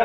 I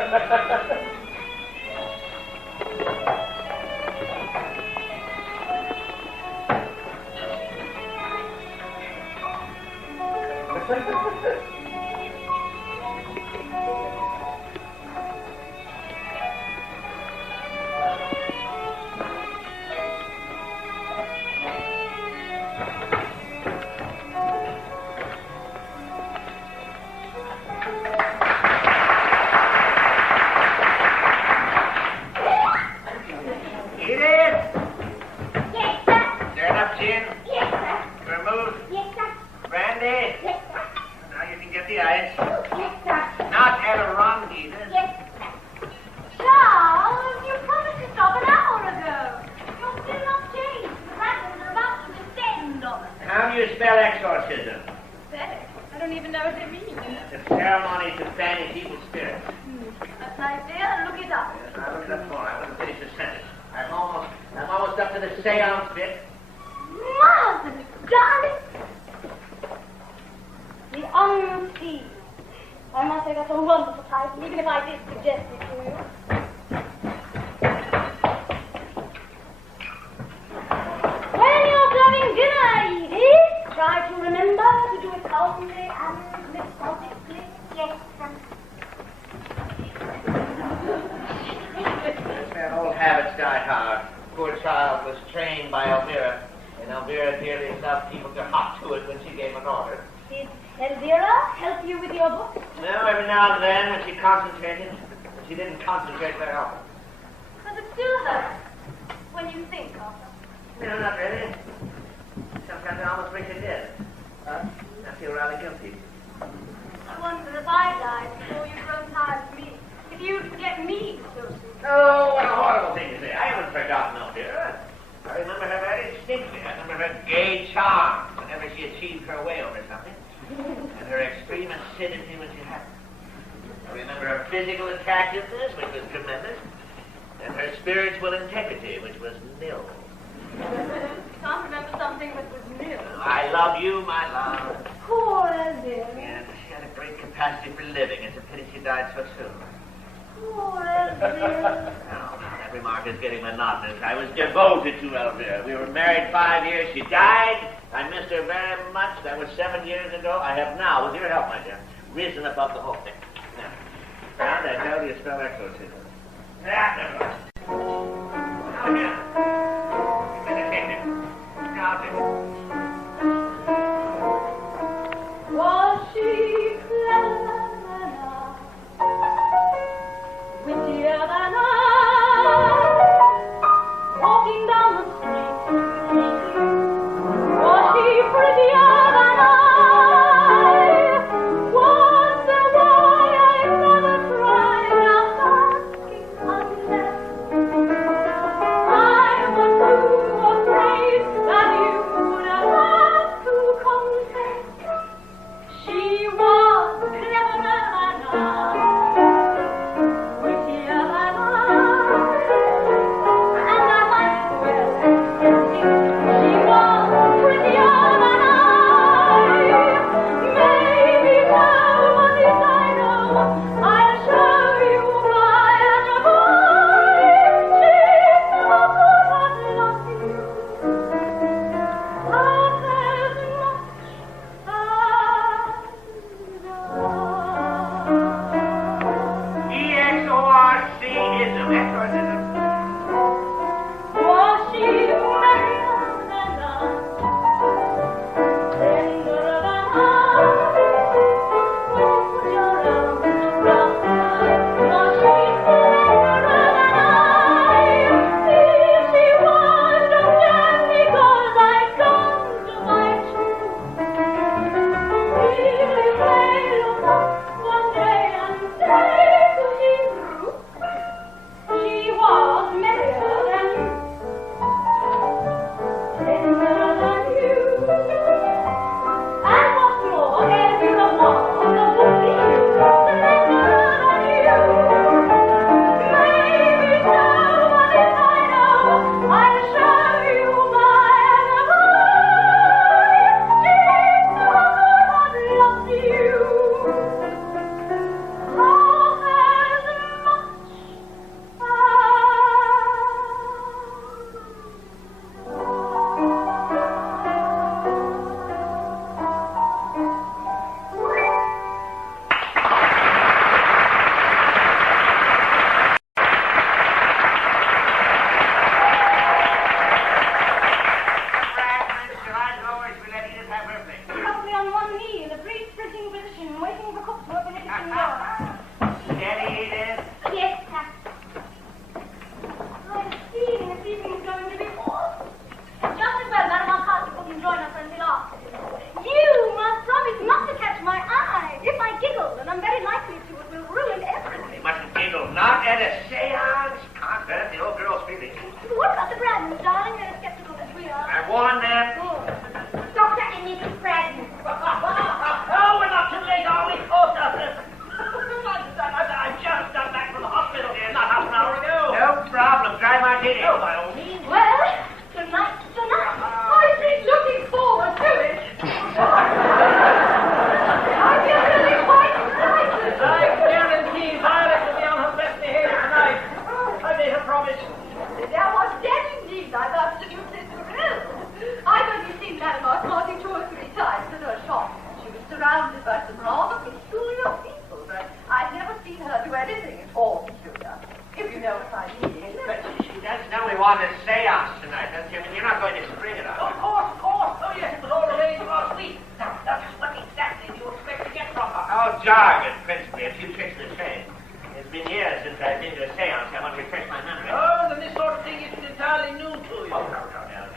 but rather peculiar people, but I've never seen her do anything at all peculiar, if you know what I mean. But she doesn't know we want a seance tonight, does she? I mean, you're not going to spring it up. Of course. Oh, yes, it was all arranged last week. Now, what exactly do you expect to get from her? Oh, jargon, principally. A few tricks of the trade. It's been years since I've been to a seance. I want to refresh my memory. Oh, then this sort of thing isn't entirely new to you. Oh, no.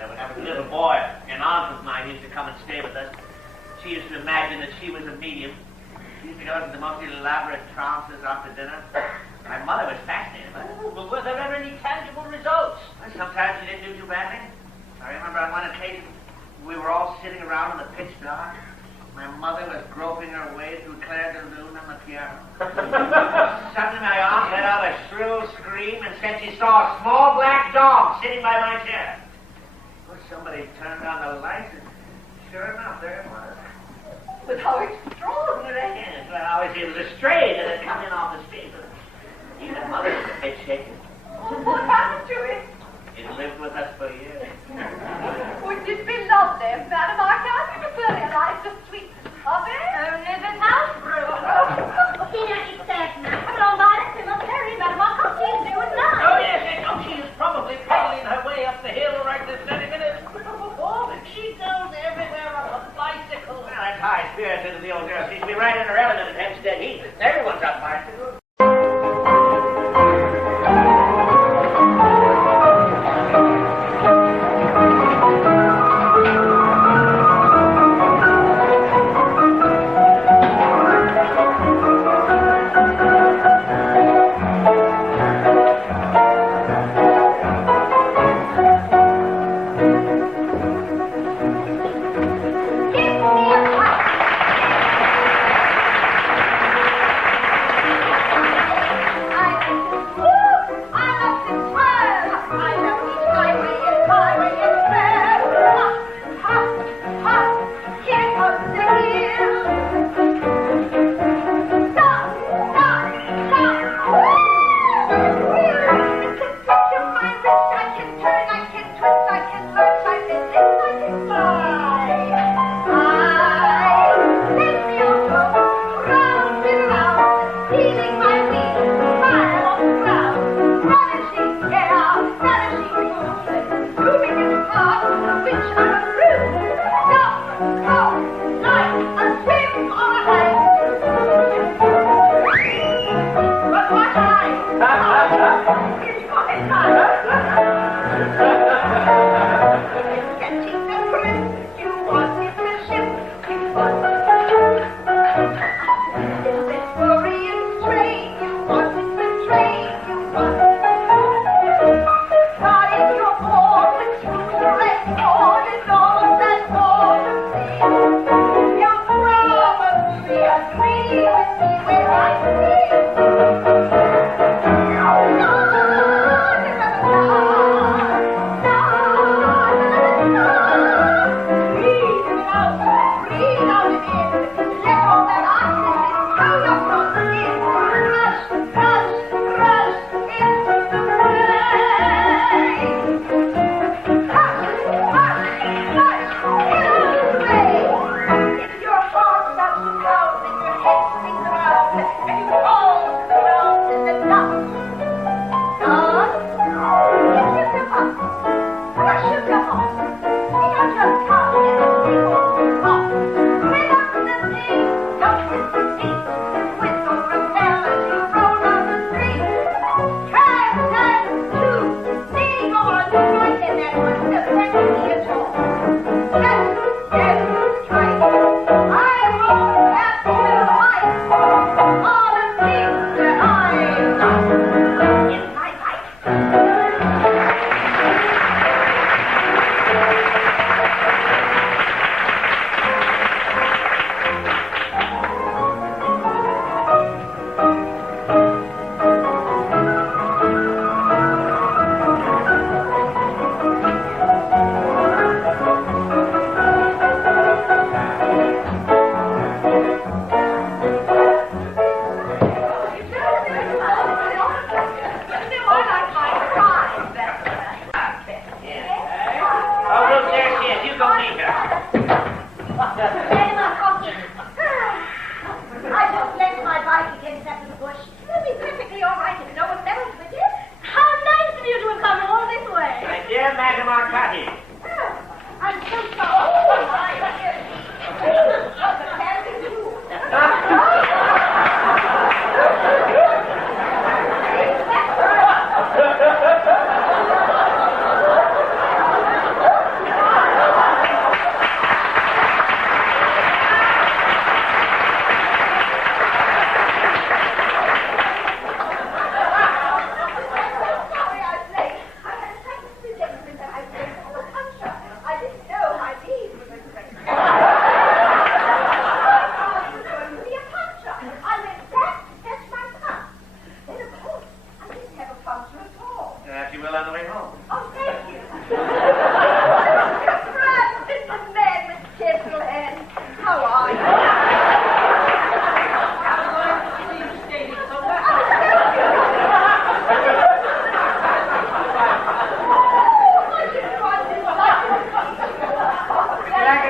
When I was a little boy, an aunt of mine used to come and stay with us. She used to imagine that she was a medium. She used to go into the most elaborate trances after dinner. My mother was fascinated by it. Well, were there ever any tangible results? Well, sometimes she didn't do too badly. I remember on one occasion, we were all sitting around in the pitch dark. My mother was groping her way through Claire de Lune on the piano. Suddenly my aunt let out a shrill scream and said she saw a small black dog sitting by my chair. Well, somebody turned on the lights and sure enough, there it was. But how extraordinary. Yes, well, obviously it was a stray that had come in off the street. Even Mother was a bit shaken. Oh, what happened to it? It lived with us for years. Wouldn't it be lovely if Madame I can't realize the sweet of it? Only the house broken. Tina, it's sad now. Come along, Violet. We must hurry. Madame Marcotte is due at 9. Oh, yes. Oh, she is probably pedaling her way up the hill right this very minute. Oh, she goes everywhere on a bicycle. Well, that's high spirited of the old girl. She should be right in her element at Hempstead Heath. Everyone's on bicycles.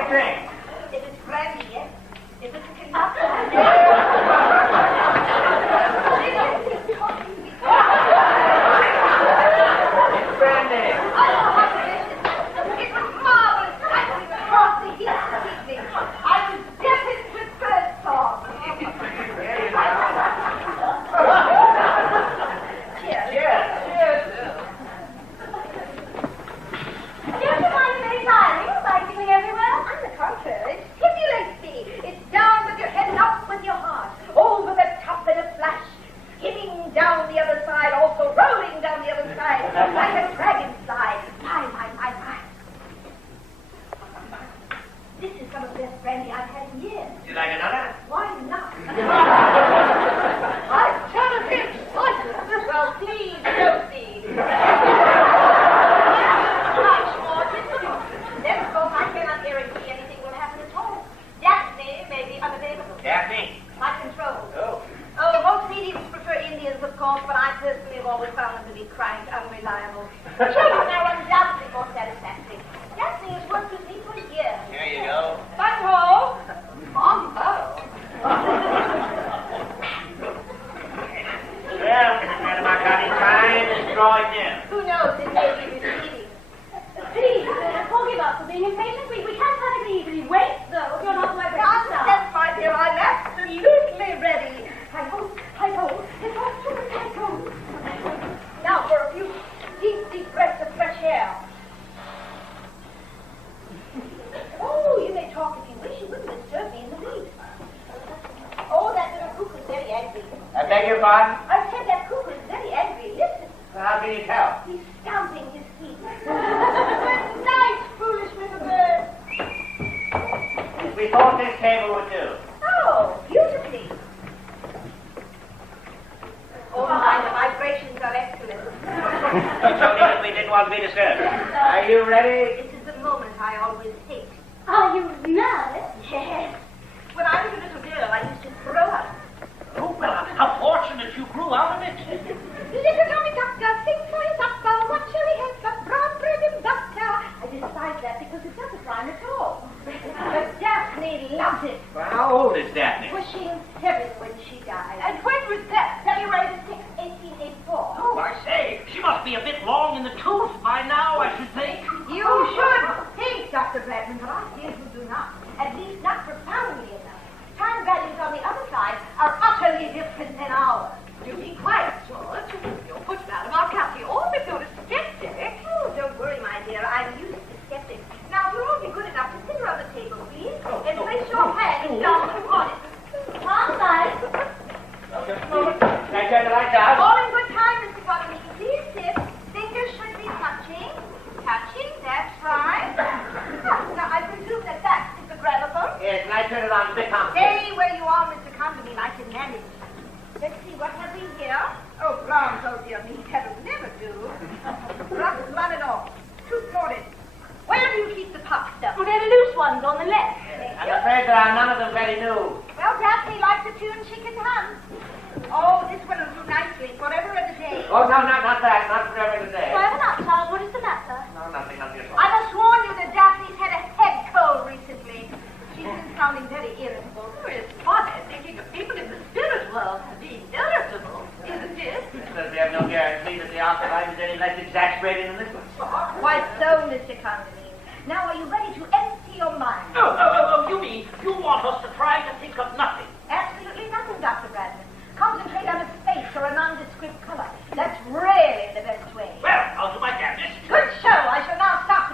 drink? If it's brandy, yes. If it's a conductor, It's brandy. oh, how delicious. It was marvelous. I was across the heat this evening. I was deafened with bird song. There you go. Cheers. Cheers. Cheers. Don't you find it very tiring, bicycling everywhere? On the contrary, it stimulates me. It's down with your head and up with your heart. Over the top and a flash. Skimming down the other side, also rolling down the other side, like a dragonfly. My. This is some of the best brandy I've had in years. You like another? Why not? I'm terribly excited. Well, please proceed. Much more to do. Thenceforth, I cannot guarantee anything will happen at all. Daphne may be unavailable. Daphne. My control. Oh. Oh, most mediums prefer Indians, of course, but I personally have always found them to be quite unreliable. Children are undoubtedly more satisfactory. Daphne has worked with me for years. Here you go. Butthole! Mambo! Well, Madam Arcadi, time is drawing near. Who knows, it may be receding. Please, forgive us for being impatient. We can't perfectly easily wait, though, if you're not my breakfast now. Nonsense, my dear, I'm absolutely ready. Hi-ho, it's all too hi-ho. Now for a few deep breaths of fresh air. Oh, you may talk if you wish. You wouldn't disturb me in the least. Oh, that little cuckoo's very angry. I beg your pardon? I said that cuckoo is very angry. Listen. Well, how can you tell? He's stamping his feet. Nice, foolish little bird. We thought this table would do. Oh, beautifully. Oh, my, the vibrations are excellent. It's only that we didn't want to be disturbed. Are you ready? This is the moment I always hate. Are you nervous? Yes. When I was a little girl, I used to throw up. Oh, well, how fortunate you grew out of it. Little Tommy Doctor, sing for your supper. What shall we have but brown bread and butter? I despise that because it doesn't rhyme at all. But Daphne loves it. Well, how old is Daphne? Was she in heaven when she died? And when was that? February the 6th, 1884. Oh, I say, she must be a bit long in the tooth by now, I should think. You should think, Dr. Bradman, but I fear you do not. At least not profoundly enough. Time values on the other side are utterly different than ours. Do be quiet, George. You'll put Madame Arcadi off if you're a skeptic. Oh, don't worry, my dear. I'm used to skeptics. Now, if you'll all be good enough to sit around the table, please, and place your hands down on it. All right. Can I turn the lights out? All in good time, Mr. Cotton. Please sit. Fingers should be touching. Touching, that's right. Now, I presume that is the gramophone. Yes, can I turn it on? Big Tom. Stay where you are, Mr. Condamine. I can manage. Let's see, what have we here? Oh, Brahms, oh dear me, that'll never do. Brahms, run it off. Too florid. Where do you keep the pop stuff? Well, they're the loose ones on the left. I'm afraid there are none of them very new. Well, Daphne likes a tune she can hum. Oh, this one will do nicely, forever and a day. Oh, no, not that. Not forever and a day. Whatever not, Charles, what is the matter? No, nothing of your I must warn you that Daphne's had a head cold recently. She's been sounding very irritable. Oh, it's funny thinking of people in the spirit world being irritable, isn't it? Because we have no guarantee that the afterlife is any less exasperating than this one. Quite so, Mr. Condamine. Now, are you ready to empty your mind? Oh, you mean you want us to try to think of nothing? Absolutely nothing, Dr. Bradman. Concentrate on a space or a nondescript color. That's really the best way. Well, I'll do my damnedest. Good show. I shall now stop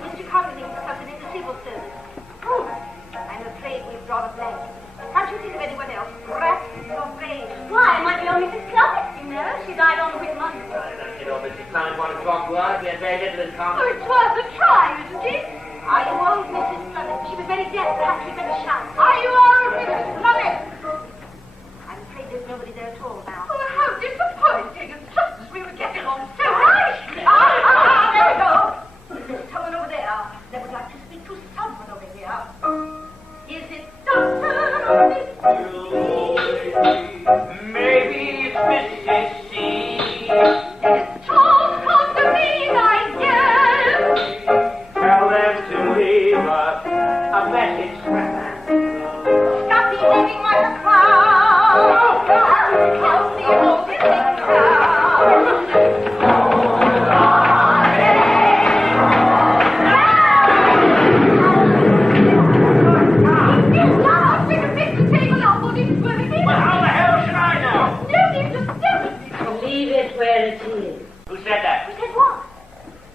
Mr. Carter thinks of something in the civil service. Oh, I'm afraid we've drawn a blank. Can't you think of anyone else? Perhaps you're afraid. Why, it might be on Mrs. Clovis, you know. She died on Whitman. You know, Mrs. Clement wanted to talk to us. We had very little in common. Oh, it's worth a try, isn't it? Are you old, Mrs. Clement? She was very deaf. Perhaps we'd better shout. Are you old, Mrs. Clement? I'm afraid there's nobody there at all now. Oh, how disappointing. And just as we were getting on so Right! There we go. There's someone over there. They would like to speak to someone over here. Is it Dr. Maybe it's Mrs. C. It's Charles Condomine, I guess. Tell them to leave us a message. Stop behaving like a clown. Help me hold this thing Well, how the hell should I know? Leave it where it is. Who said that? Who said what?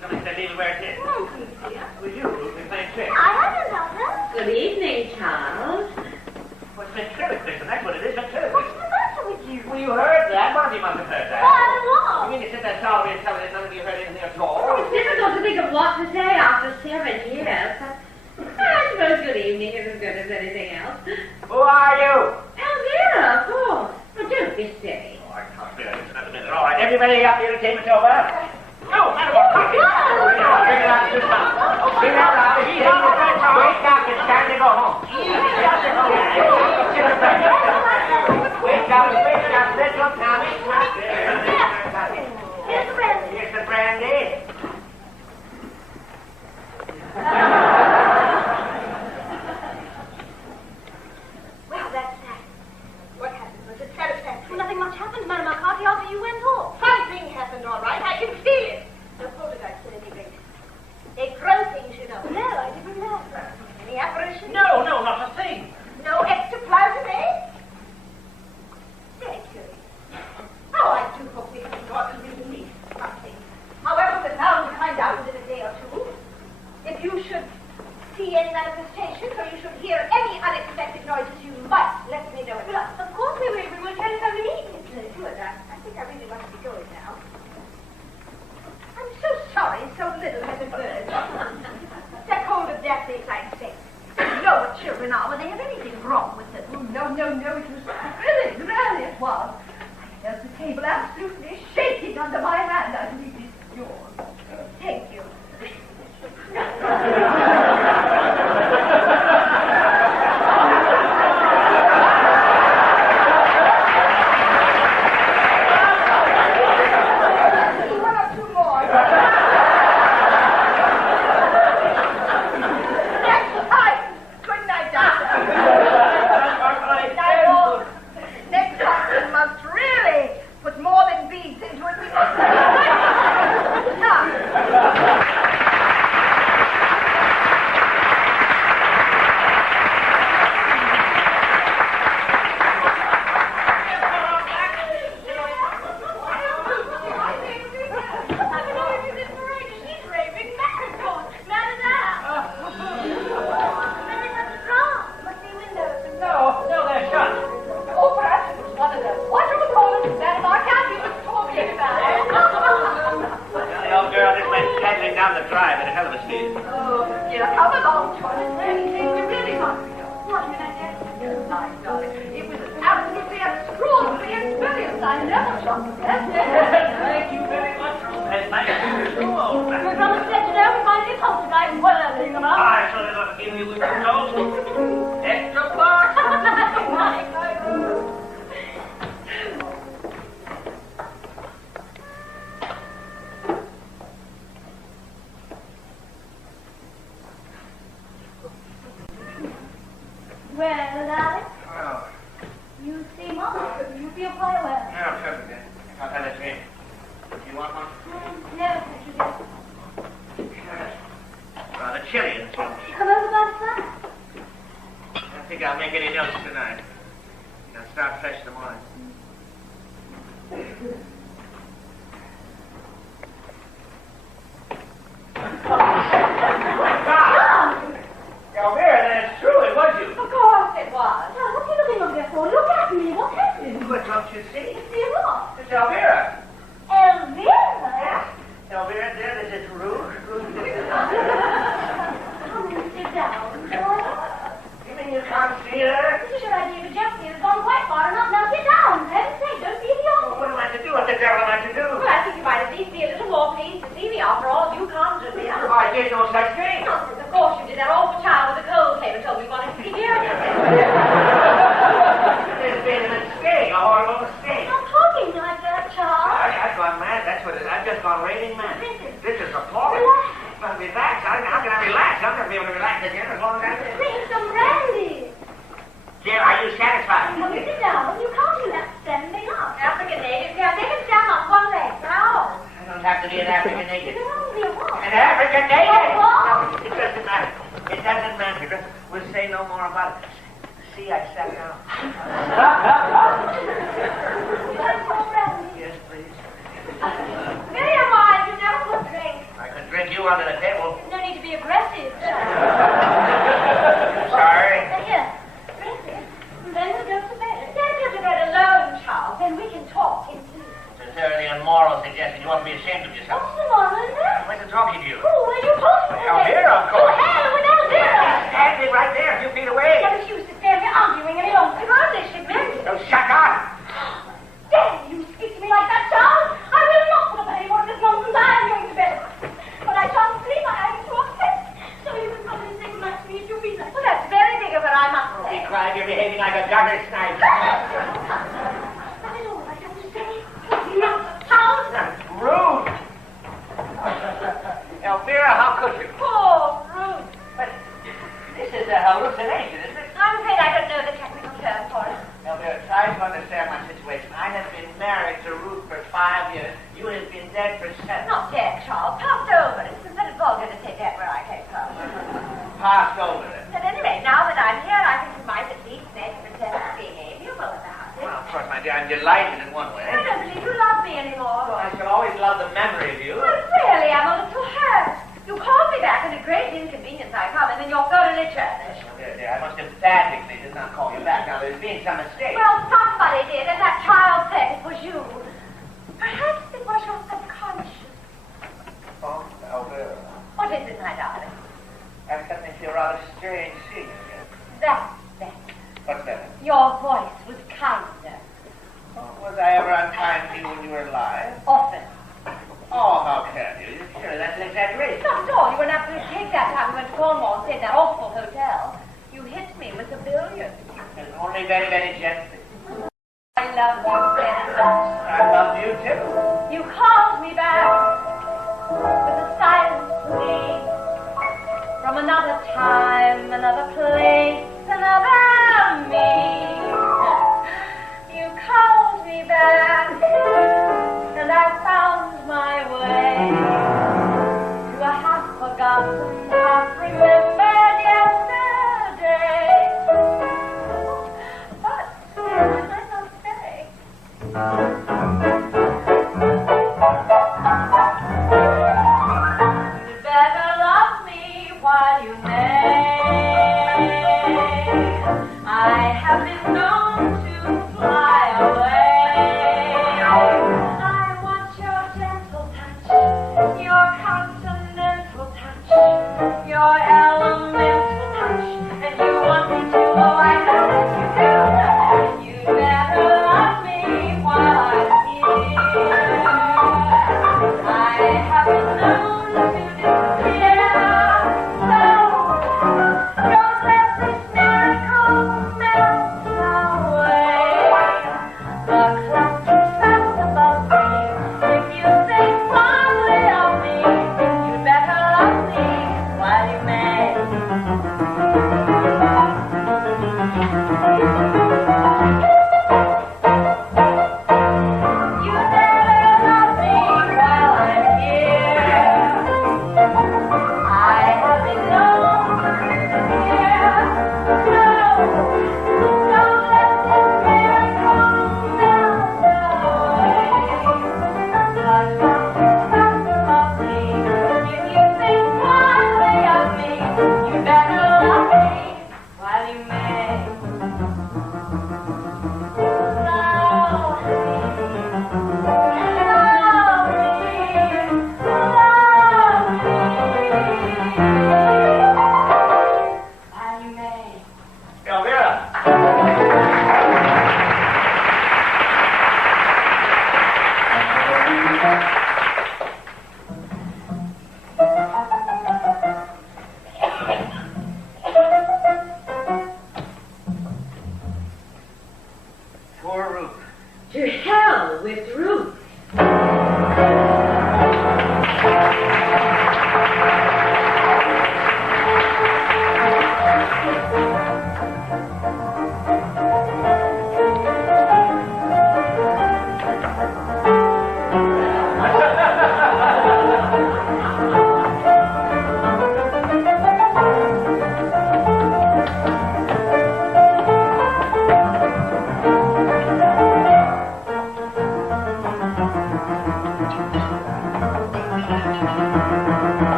Somebody said leave it where it is. Oh, please, dear. Who are you? Who's been playing tricks? I haven't done that. Good evening, Charles. What's ventriloquism? That's what it is, What's ventriloquism. the matter with you? Well, you heard that. One of you must have heard that. Why You not? mean you sit there solemnly and tell me that none of you heard anything at all? It's difficult to think of what to say after 7 years. I suppose good evening is as good as anything else. Who are you? Elvira, of course. But don't be silly. Oh, I can't bear it. Another minute. All right, everybody up, the entertainment's over. No, matter what. Bring it up to some. Bring it up. Wake up, it's time to go home. Wake up, let your Tommy. Here's the brandy. Here's the brandy. Well, that's that. What happened? Was it satisfactory? Nothing much happened, Madame McCarthy, after you went off. Something happened, all right. I can feel it. No poltergeist at any rate. They grow things, you know. No, I didn't know. Any apparition? No, not a thing. No ectoplasm, eh? Very curious. Oh, I do hope we haven't got to release something. However, we're bound to find out within a day or two. If you should see any manifestations or you should hear any unexpected noises, you must let me know. Well, of course we will. We will telephone immediately. Good. I think I really must be going now. I'm so sorry so little has occurred. Take hold of Daphne's like thing. You know what children are when they have anything wrong with them. Oh, no. It was really it was. I felt the table absolutely shaking under my hand. I believe it's yours. Thank you. One or two more. Next time. Good night, Doctor. Next time you must really put more than beads into it. Now. No, they're shut. Oh, perhaps it was one of them. What do we call it? That Marcati was talking about. The old girl just went cackling down the drive at a hell of a speed. Oh, dear, come along, John. It's anything we really must know. What did I get? Good night, darling. It was an absolutely extraordinary experience. I never shot the best. Thank you very much, Rose. Thank you. We're from the set to know we find the poltergeist whirling them up. I shall never give you with your toast. Extra box. Well, darling, Oh, you seem off. You feel quite well. yeah, perfect. I'll have a drink. You want one? No, thank you. Rather chilly in this room. Come over by the fire. I don't think I'll make any notes tonight. I'll start fresh in the morning. be able to relax again as long as I live. Bring some brandy. Jim, are you satisfied? Come sit down. You can't do that standing up. African natives, yeah, they can stand on one leg. Now. I don't have to be an African native. You're only a what? An African native? What? No, it doesn't matter. It doesn't matter. We'll say no more about it. See, I sat down. Yes, please. Very wise. You never could drink. I can drink you under the table. No need to be aggressive. Sorry. Here. Drink it. Then we'll go to bed. Don't go to bed alone, Charles. Then we can talk in peace. Sincerely immoral suggestion. You ought to be ashamed of yourself. What's the matter with that? What's talking to you? Who are you talking to? Elvira, of Oh, course. hell with Elvira. Standing right there, a few feet away. Never used to stand here arguing any longer. Regardless, she meant it. Oh, shut up. Dare you speak to me like that, Charles? I will not put up any more of this nonsense. I am going to bed. But I shan't sleep. I am too upset. So you can come in and say goodnight to me if you feel like. Well, that's very big of her, I must Be say. quiet, you're behaving like a gutter snipe. That is all I have to say. No, Charles. Rude. Elvira, how could you? Oh, rude. But this is a hallucination, isn't it? I'm afraid I don't know the technical term for it. Elvira, try to understand my situation. I have been married to Ruth for 5 years. You have been dead for 7. Not dead, Charles. Passed over. It's a bit vulgar to say dead where I came from. Passed over it. At any rate, now that I'm here, I think you might at least make a pretense of being amiable about it. Well, of course, my dear, I'm delighted in one way. I don't believe you love me anymore. Well, I shall always love the memory of you. Well, really, I'm a little hurt. You called me back at a great inconvenience, I come, and then you're thoroughly churlish. Dear, I must emphatically did not call you back. Now, there's been some mistake. Well, somebody did, and that child said it was you. Perhaps it was your subconscious. Oh, Elvira. What is it, my darling? I've got me feel rather strange seeing you again. That's better. What's that? Your voice was kinder. Oh, was I ever unkind to you when you were alive? Often. Oh, how can you? Sure, that's an exaggeration. Not at all. You were an absolute pig that time we went to Cornwall and stayed in that awful hotel. You hit me with a billiard. And only very, very gently. I love you very much. I love you, too. You called me back with a silent plea from another time, another place, another me. You called me back, and I found my way to a half-forgotten, half-remembered yesterday. But I might not stay. You better love me while you may. I have been known to fly away. I want your gentle touch, your continental touch, your elemental touch, and you want me to, oh, I know that you do. You better love me while I'm here. I have been known to disappear, so don't let this miracle melt away. The clock is fast above me. If you think fondly of me, you better love me while you may.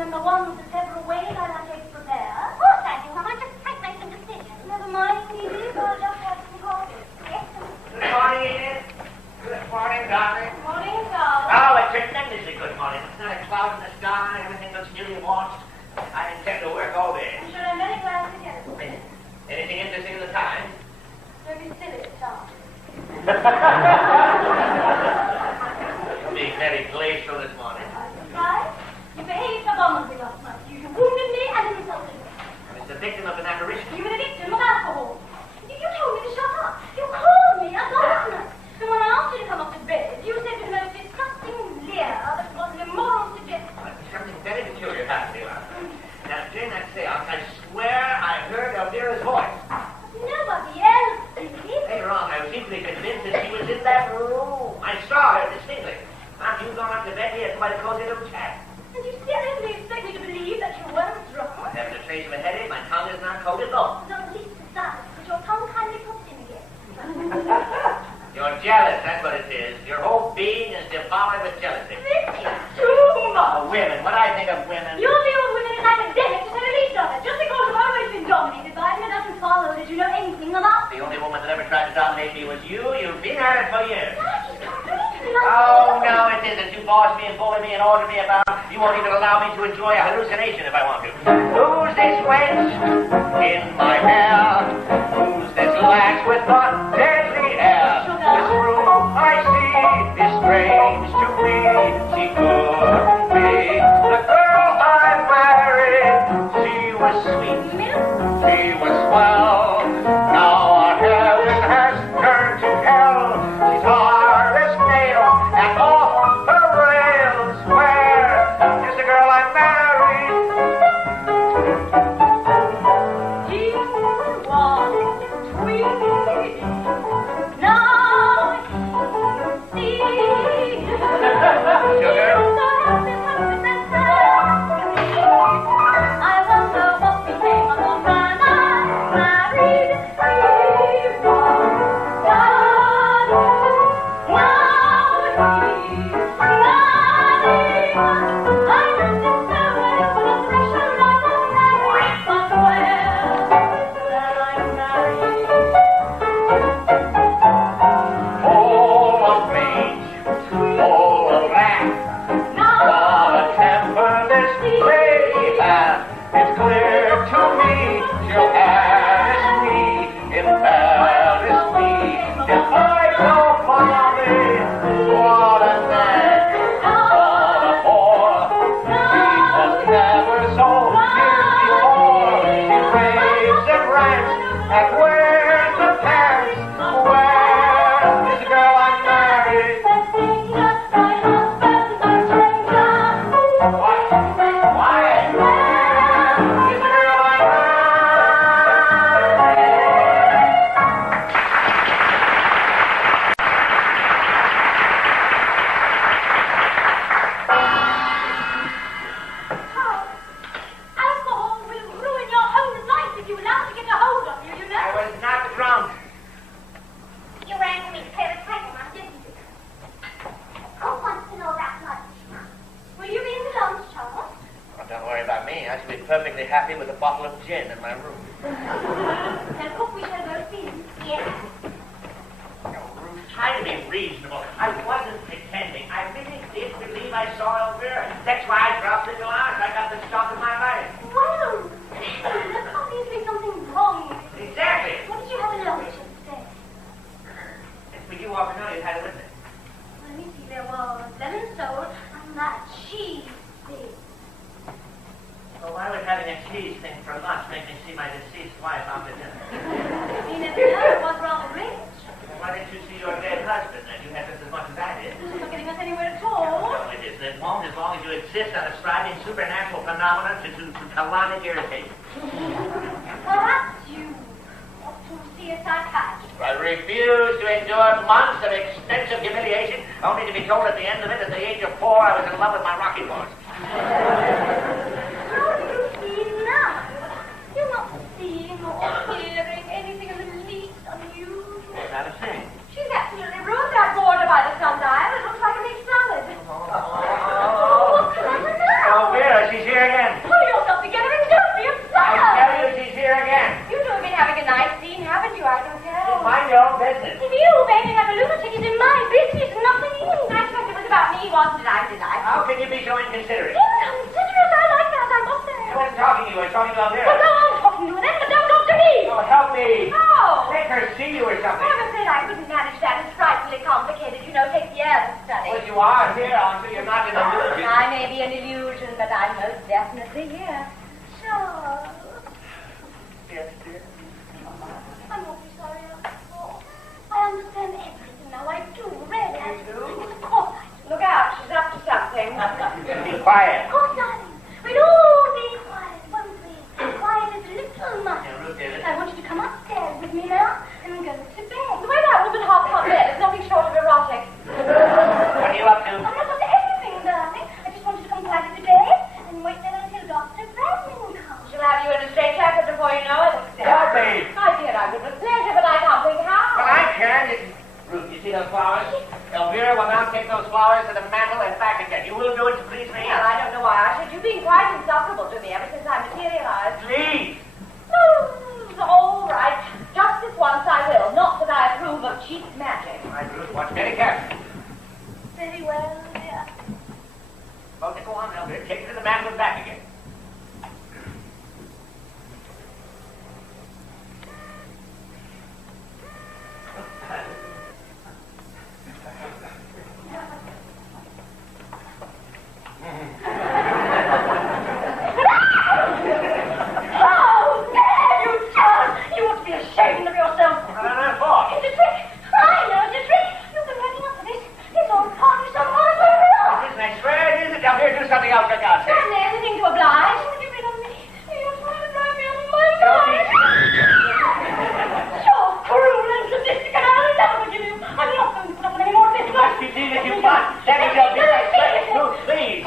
remember one of the several ways I might take to prepare? Oh, thank you. I might just take my decision. Never mind, Edith. I'll just have some coffee. Yes. Good morning, Edith. Good morning, darling. Good morning, Charles. Oh, a tremendously good morning. It's not a cloud in the sky. Everything looks newly washed. I intend to work all day. I'm sure I'm very glad to hear it. Anything interesting in the Times? Don't be silly, Charles. You're being very glacial this morning. Right? You behaved abominably last night. You wounded me and insulted me. I was the victim of an apparition. You were the victim of alcohol. You told me to shut up. You called me a gluttonous. And when I asked you to come up to bed, you said with the most disgusting leer that was an immoral suggestion. There's something very peculiar happening last night. Now, during that seance, I swear I heard Elvira's voice. Nobody else did. Later on, I was equally convinced that she was in that room. I saw her distinctly. After you'd gone up to bed, we had quite a cozy little chat. And you seriously expect me to believe that you weren't drunk? I haven't a trace of a headache. My tongue is not cold at all. Not the least desire, but your tongue kindly popped in again. You're jealous, that's what it is. Your whole being is devoured with jealousy. This is too much. Oh, women. What do I think of women? Your view of women is academic, to say the least of it. Just because I've always been dominated by them, it doesn't follow that you know anything about The only woman that ever tried to dominate me was you. You've been at it for years. completely Oh, no, it isn't. You boss me and bully me and order me about. You won't even allow me to enjoy a hallucination if I want to. Who's this wench in my hair? Who's this lass with the deadly air? This room I see is strange to me. She couldn't be the girl I married. She was sweet. She was swell. Now our heaven has turned to hell. She's hard as nail and off her rails. Where is the girl I married? He was sweet. Now he sees. Sugar? I wonder what became of the man I married. He was gone. Now he's running. I just discovered it was a pressure like a fire. But where that I'm married? Full of rage, full of wrath. Now What a temper this lady has. It's clear to me she'll embarrass me, embarrass me. If I don't follow me, what a nag, what a bore. He was never so near before. He raves and rants, and where's the pants? Where is the girl I married? alcohol will ruin your whole life if you allow it to get a hold of you, you know. I was not drunk. You ran to me to clear a table, didn't you? Who wants to know that much? Will you be in the lunch, Charles? Oh, don't worry about me. I should be perfectly happy with a bottle of gin in my room. Then hope we shall go see him. Yes. Try to be reasonable. I wasn't pretending. I really did believe I saw Elvira. That's why I dropped the glass. I got the shock of my life. Well, there's obviously something wrong with you. Exactly. What did you have at lunch instead? It's for you all to know you had it with me. Let me see, there was lemon sole and that cheese thing. Well, why would having a cheese thing for lunch make me see my deceased wife after dinner? You never know, it was rather rich. Why didn't you see your dead husband then? You had just as much as I did. This is not getting us anywhere at all. No, it isn't. It won't as long as you insist on ascribing supernatural phenomena to colonic irritation. Perhaps you ought to see a psychiatrist. I refuse to endure months of extensive humiliation, only to be told at the end of it, at the age of 4, I was in love with my rocking horse. How do you feel now? You're not seeing or hearing anything in the least unusual. Not a thing. She's absolutely ruined that border by the sundial. It looks like a mixed salad. Oh, what can I do? Oh, Vera, she's hearing he wasn't delighted. How can you be so inconsiderate? Inconsiderate, I like that, I must say. I wasn't talking to you, I was talking to Elvira. Well, go on talking to her then, but don't talk to me. Oh, help me. How? Make her see you or something. I'm afraid I couldn't manage that. It's frightfully complicated. You know, it takes years of study. Well, you are here, aren't you? You're not an illusion. I may be an illusion, but I'm most definitely here. Sure. Yes, dear. I'm awfully sorry. I understand everything now. I do, really. You do? Yes, of course I do. Look out, she's up to something. Be quiet. Of course, darling. We'd all be quiet, won't we? Quiet as a little mouse. Yeah, Ruth, dear, I want you to come upstairs with me now and go to bed. The way that woman hops on bed is nothing short of erotic. What are you up to? I'm not up to anything, darling. I just want you to come quietly to bed and wait there until Dr. Bradman comes. She'll have you in a straitjacket before you know it. Help me. My dear, I would with pleasure, but I can't think how. But I can. Ruth, you see those flowers? Elvira will now take those flowers to the mantel and back again. You will do it to please me? Well, I don't know why I should. You've been quite insufferable to me ever since I materialized. Please. All right. Just this once I will. Not that I approve of cheap magic. All right, Ruth, watch very carefully. Very well, dear. Okay, go on, Elvira. Take it to the mantel and back again. Ashamed of yourself. What on earth for? It's a trick. I know it's a trick. You've been working up for this. It's all part of some horrible It isn't, I swear it isn't. Elvira, do something else, for God's sake. Certainly anything to oblige. Would you rid of me? You're trying to drive me out of my Don't mind. be... You're cruel and sadistic, and I'll never forgive you. I'm not going to put up with any more of this. Must be seen that you must. That is Elvira, I swear. Ruth, please.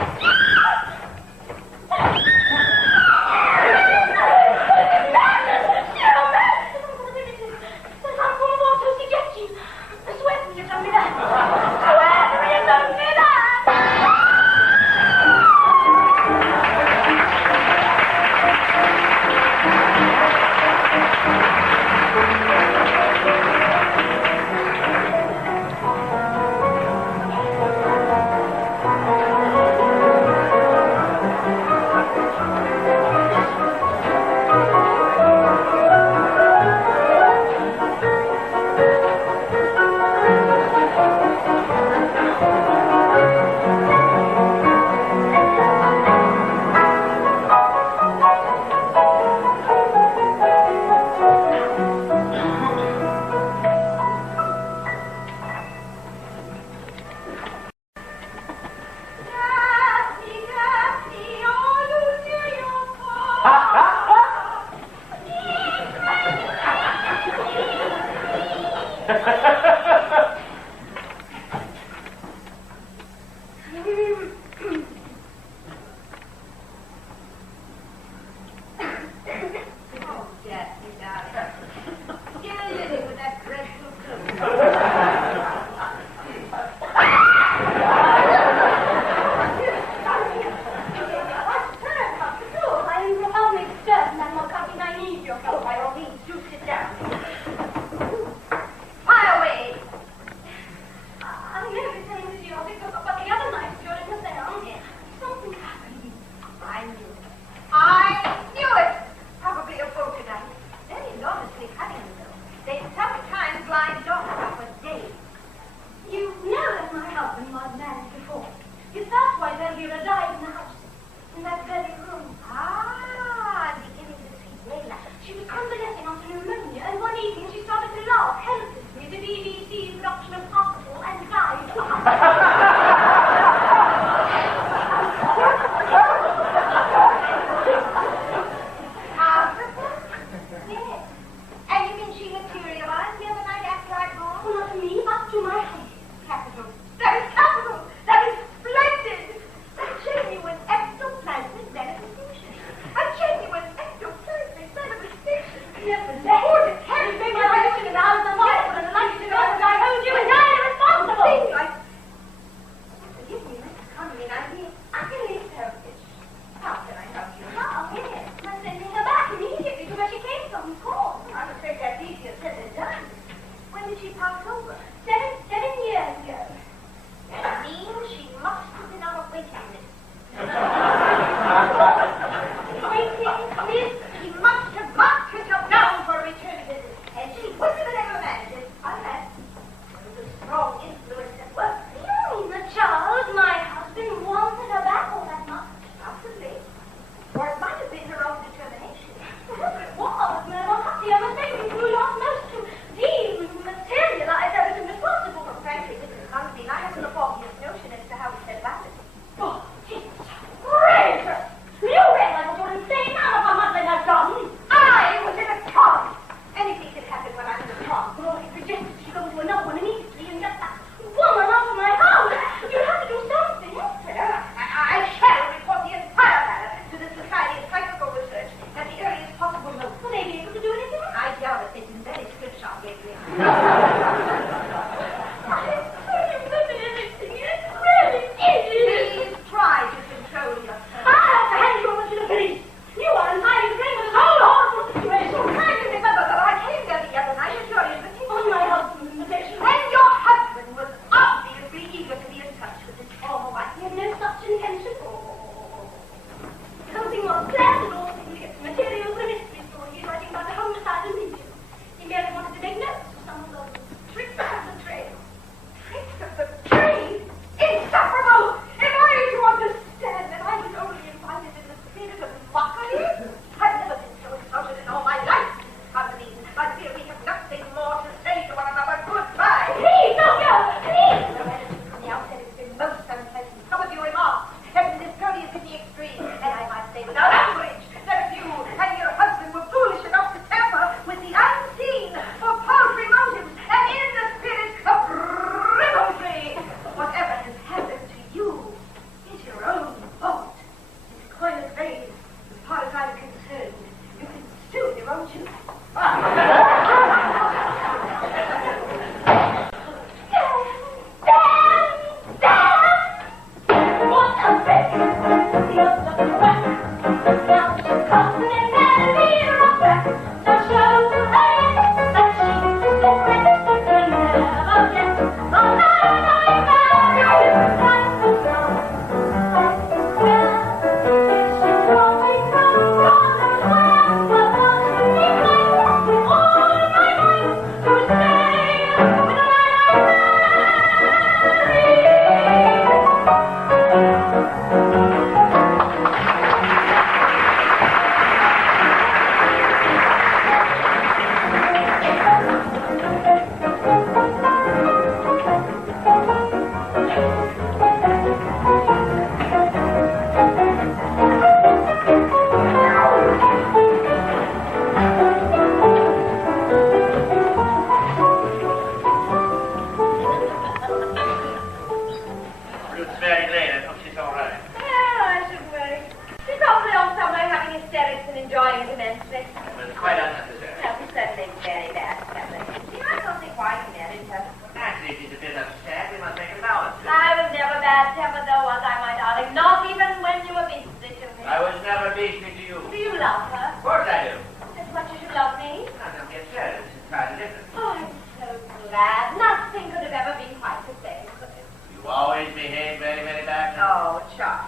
very late. I hope she's all right. Well, I shouldn't worry. She's probably off somewhere having hysterics and enjoying it immensely. It was quite unnecessary. That was certainly very bad, Captain. I don't think why you married her. Naturally, she's a bit upset. We must make a balance. I was never bad-tempered, though, was I, my darling? Not even when you were beastly to me. I was never beastly to you. Do you love her? Of course I do. As much as you love me? Now, don't get upset. It's entirely different. Oh, I'm so glad. Nothing could have ever been quite the same, could it? You always behave very, very badly. Oh, Charles.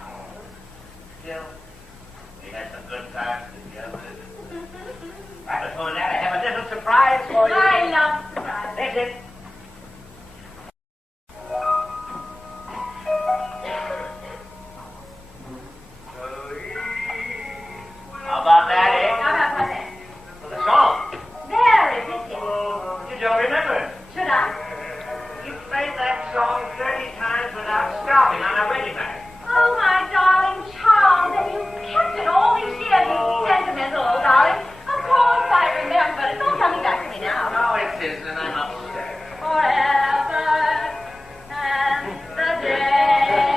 Still, we had some good times together. Right before that, I have a little surprise for you. I love surprises. Listen. How about that, eh? How about what then? For the song. Very pretty. You don't remember. Should I? You played that song 30 times without stopping on a wedding night. Oh, my darling Charles, and you kept it all these years. You sentimental old darling. Of course I remember. It's all coming back to me now. No, it isn't, and I'm upset. Forever and the day.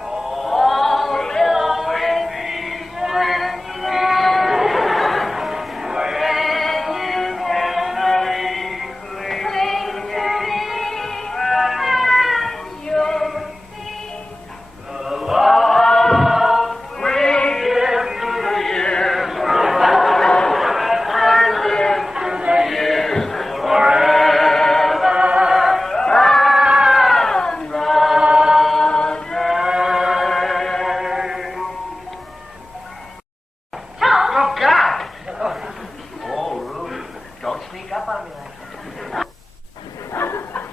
All will always be when you cling to me, and you'll see. The love we give through the years, and live through the years forever and the day. Charles, Oh, God! Oh, Rudy, don't sneak up on me like that.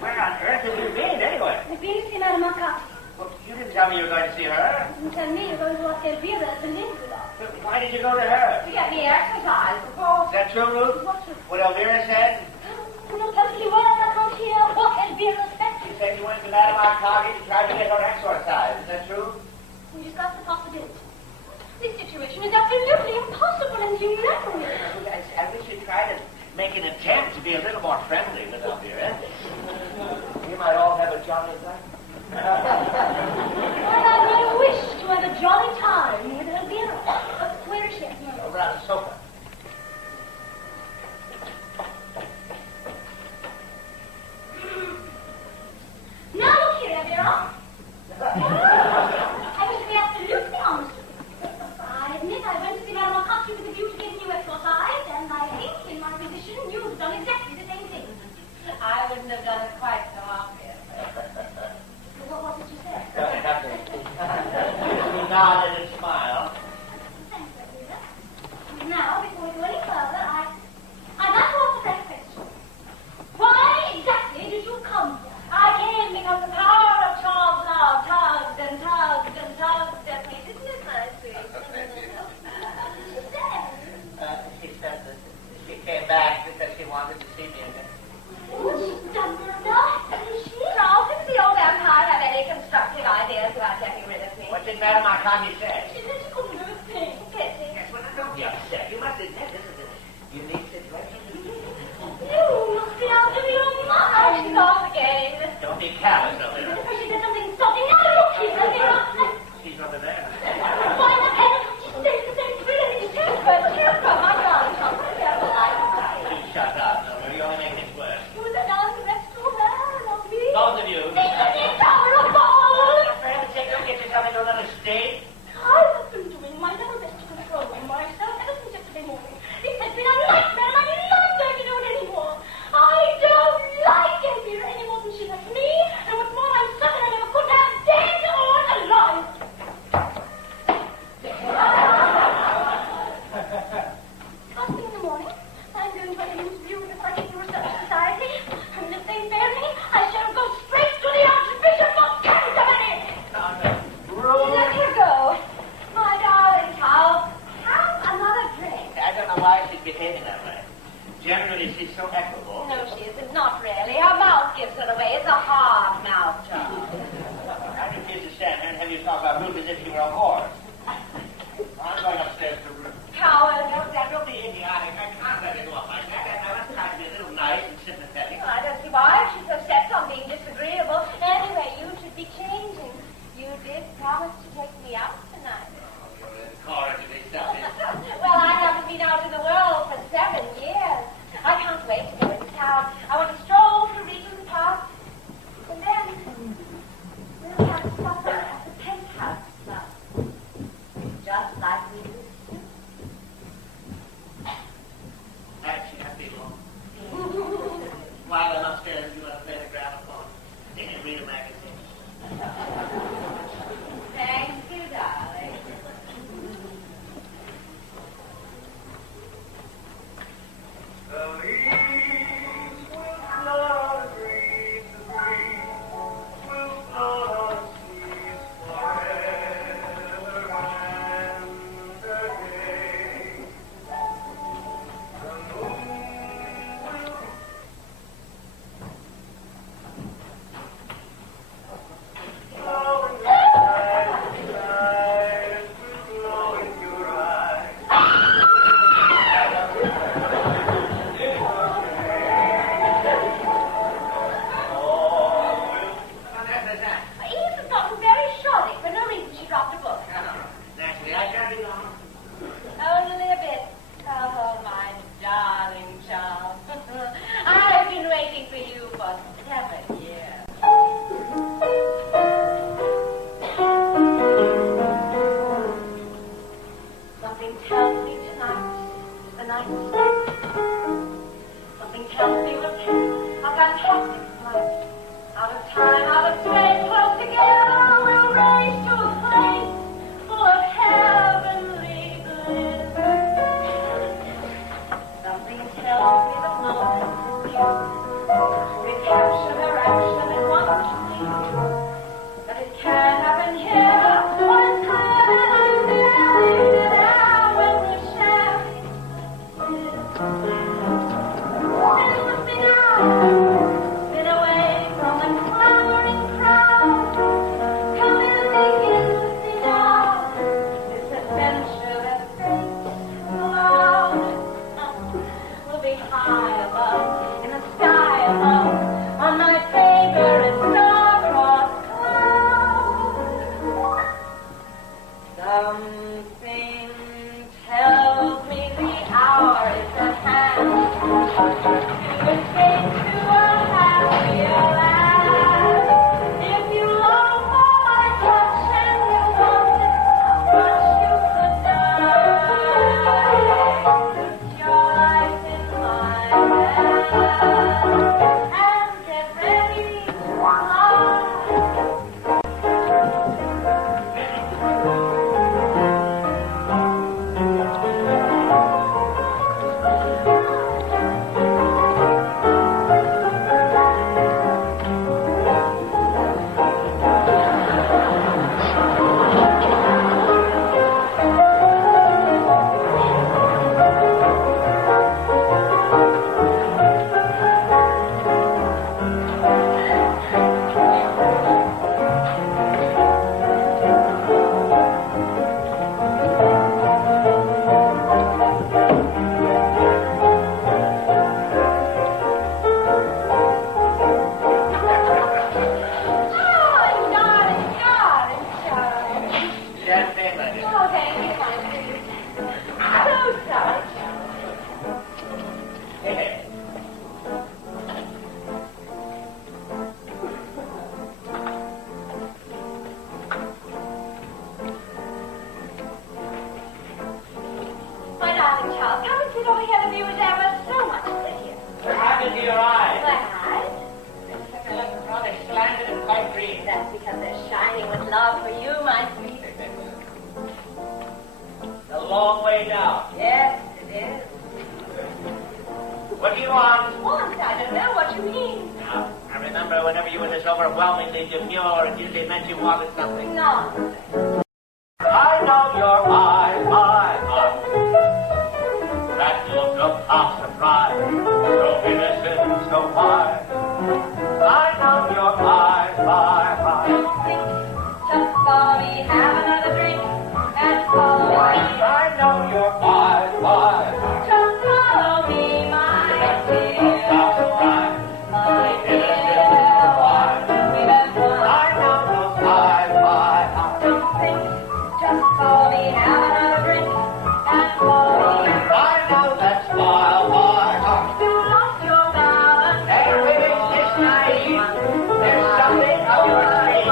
Where on earth have you been, anyway? I've been to see Madame Arcot. Well, you didn't tell me you were going to see her. You tell me you're going to watch Elvira at the Lindsay. Why did you go to her? to get me exercise, of course. Is that true, Ruth? What's it? What Elvira said? You know perfectly well I can't hear what Elvira said. She said you went to Madame Arcagi to try to get her exorcised. Is that true? We discussed the possibility. This situation is absolutely impossible, and you know it. I wish you'd try to make an attempt to be a little more friendly with Elvira. We might all have a jolly time. And I may wish to have a jolly time with Elvira. Where is she? Over on the sofa. Now look here, Elvira. I wish to be absolutely honest with you. I admit I went to see Madame Arcot with a view to getting you exercise, and I think in my position you've done exactly the same thing. I wouldn't have done it quite so obvious. What did you say? Nothing. She nodded and smiled. Thanks, Elvira. Now, before we go any further, I'd like to ask a direct question. Why exactly did you come here? I came because the power of Charles love tugged and tugged and tugged at me. Isn't it nice, sweet? She said that she came back because she wanted to see me again. She's done enough, hasn't she? Charles, did the old vampire have any constructive ideas about getting rid of me? What did Madame Arcagi say? She said she couldn't do a thing. Pity. Yes, well, don't be upset. You must admit this is a unique situation. You must be out of your mind. She's off again. Don't be callous, Elvira. She said something stopping. Now look here, Elvira. She's over there. Why the hell did she say the same thing? Temper, my darling Charles. You shut up, Elvira. You only make things worse. You were the last restaurant of me. Both of you. It's horrible. For heaven's sake, don't get yourself into another state. I have been doing my level best to control myself ever since yesterday morning. It has been a nightmare, and I don't like to do it anymore. I don't like Elvira any more than she likes me, and what's more, I'm certain I never could have dead or alive. First thing in the morning, I'm going to an interview with the Psychic Research Society, and if they fail me, I shall go straight to the Archbishop of Canterbury. Let her go. My darling Charles, have another drink. I don't know why she's behaving that way. Generally, she's so equable. No, she isn't. Not really. Her mouth gives her away. It's a hard mouth, Charles. I refuse to stand here and have you talk about Ruth as if she were a horse. I'm going upstairs to Ruth. Coward. Don't be idiotic. I can't let her go up like that. I must try to be a little nice and sympathetic. I don't see why she's so set on being disagreeable. Anyway, you should be careful. supper at the Penthouse Club. Just like we used to. Actually, I'd be long. While I'm upstairs, you want to play the gramophone. They can read a magazine. Thank you, darling. The leaves will float on the breeze, the breeze will float on the seas forever and a day. The moon will glow in your eyes, will glow in your eyes. What is that? Edith has gotten very shoddy. For no reason she dropped a book. Naturally, I can't be long. Only a bit. Oh, my darling child. I've been waiting for you for 7 years. Something tells me tonight is the night to start. Something tells me we'll take a fantastic flight. Out of time, out of space, close together, we'll race to a place full of heavenly bliss. Something tells me the moment is due. We capture their action and want to see. But it can't happen here. One time, there when we're sharing this. Stay with me now. Been away from the clamoring crowd. Come in and begin with me now. This adventure that fate allowed. We'll be high above, in the sky above, on my favorite star-crossed cloud. Something tells me the hour is at hand to escape to a happier land. If you long for my touch and you want it so much you could die, put your life in my hands and get ready to fly. There's something of your dream.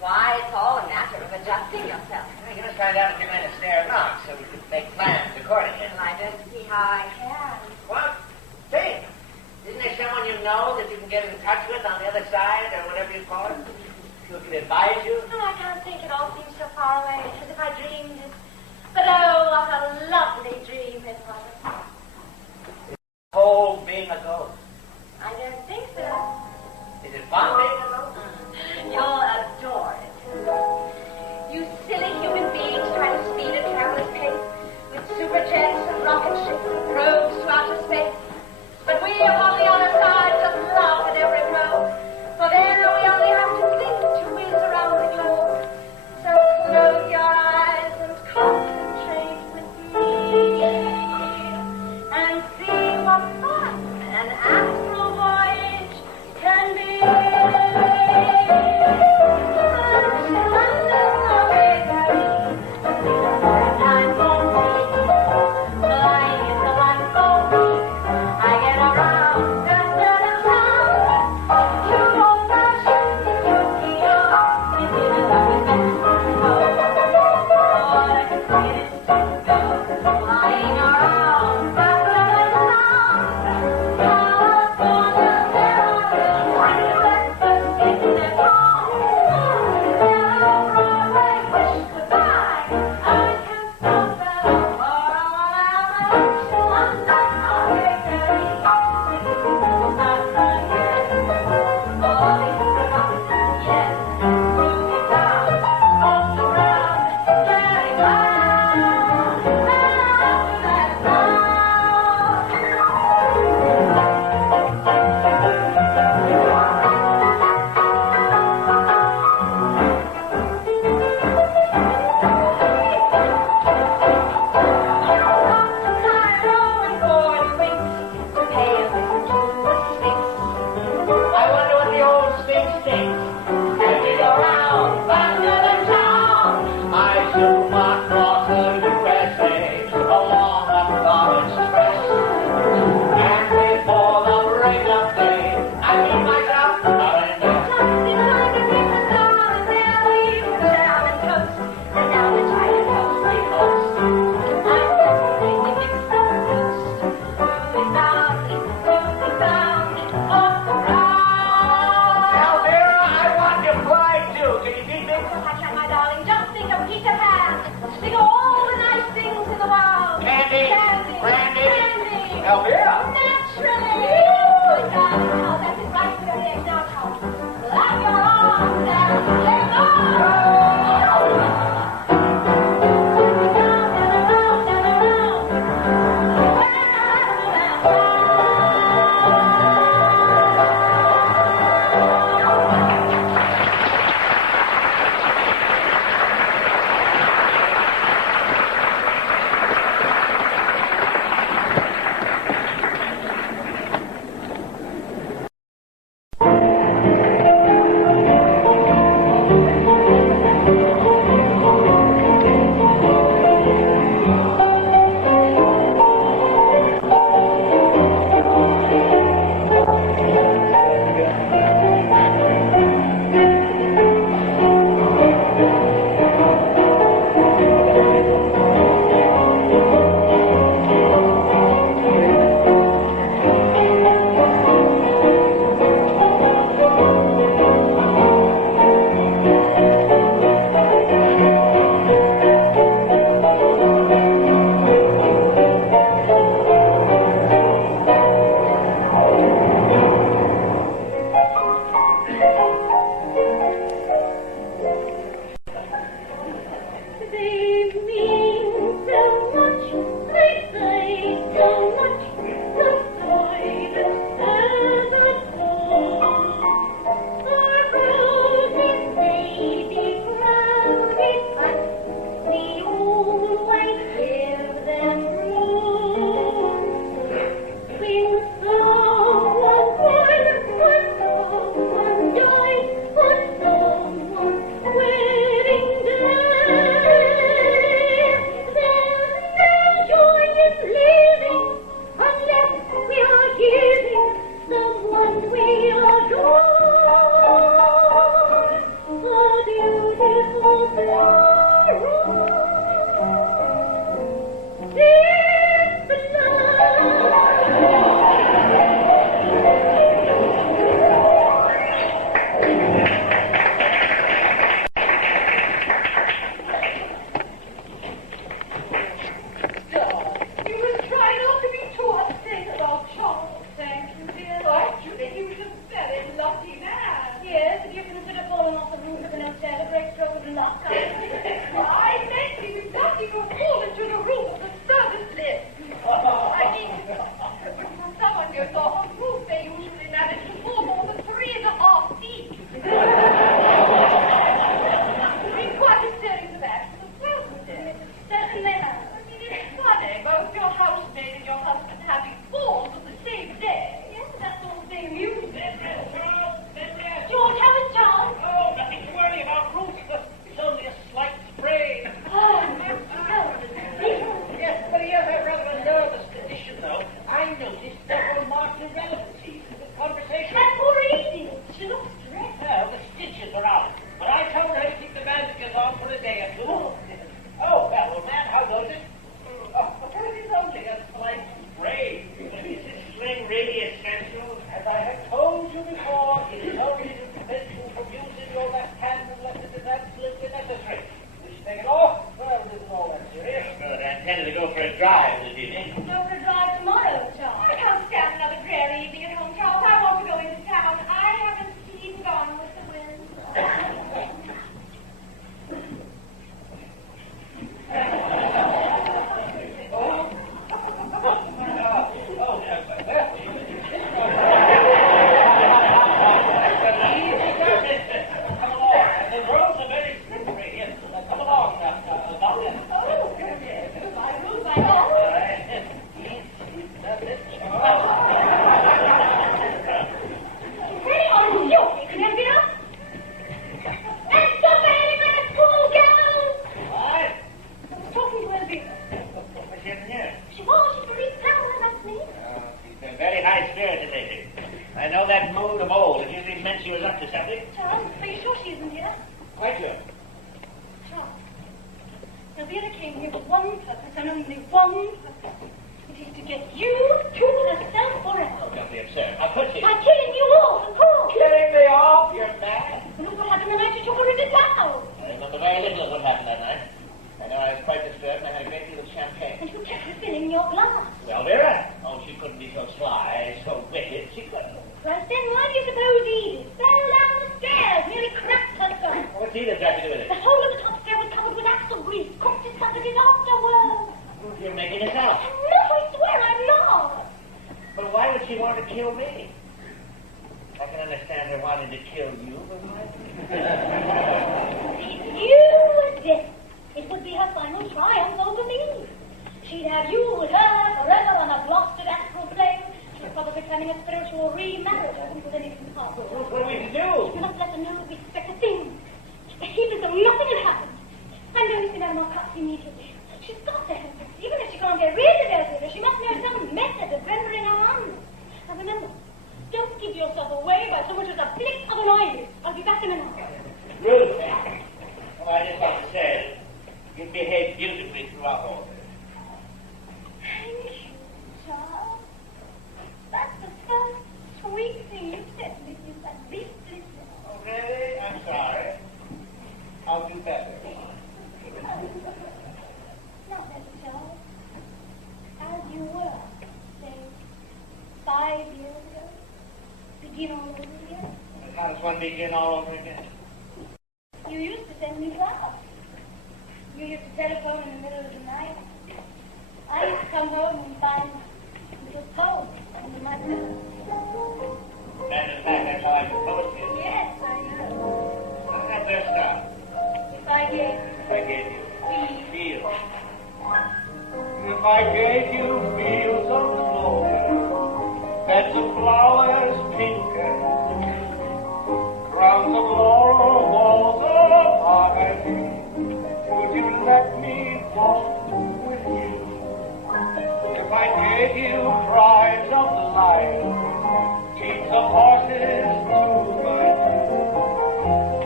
Why, it's all a matter of adjusting yourself. You must find out if you're going to stay or not, so we can make plans accordingly. And I don't see how I can. What? Say, isn't there someone you know that you can get in touch with on the other side, or whatever you call it? Who can advise you? No, I can't think. It all seems so far away, as if I dreamed it. But oh, what a lovely dream it was. Whole being a ghost. I don't think so. Is it fun being a ghost? You'll adore it. You silly human beings try to speed a traveler's pace with super jets and rocket ships and probes to outer space. But we upon the other side just laugh at every probe. For then we only have to think to whiz around the globe. So close your eyes and concentrate with me and see what fun an astral voyage can be.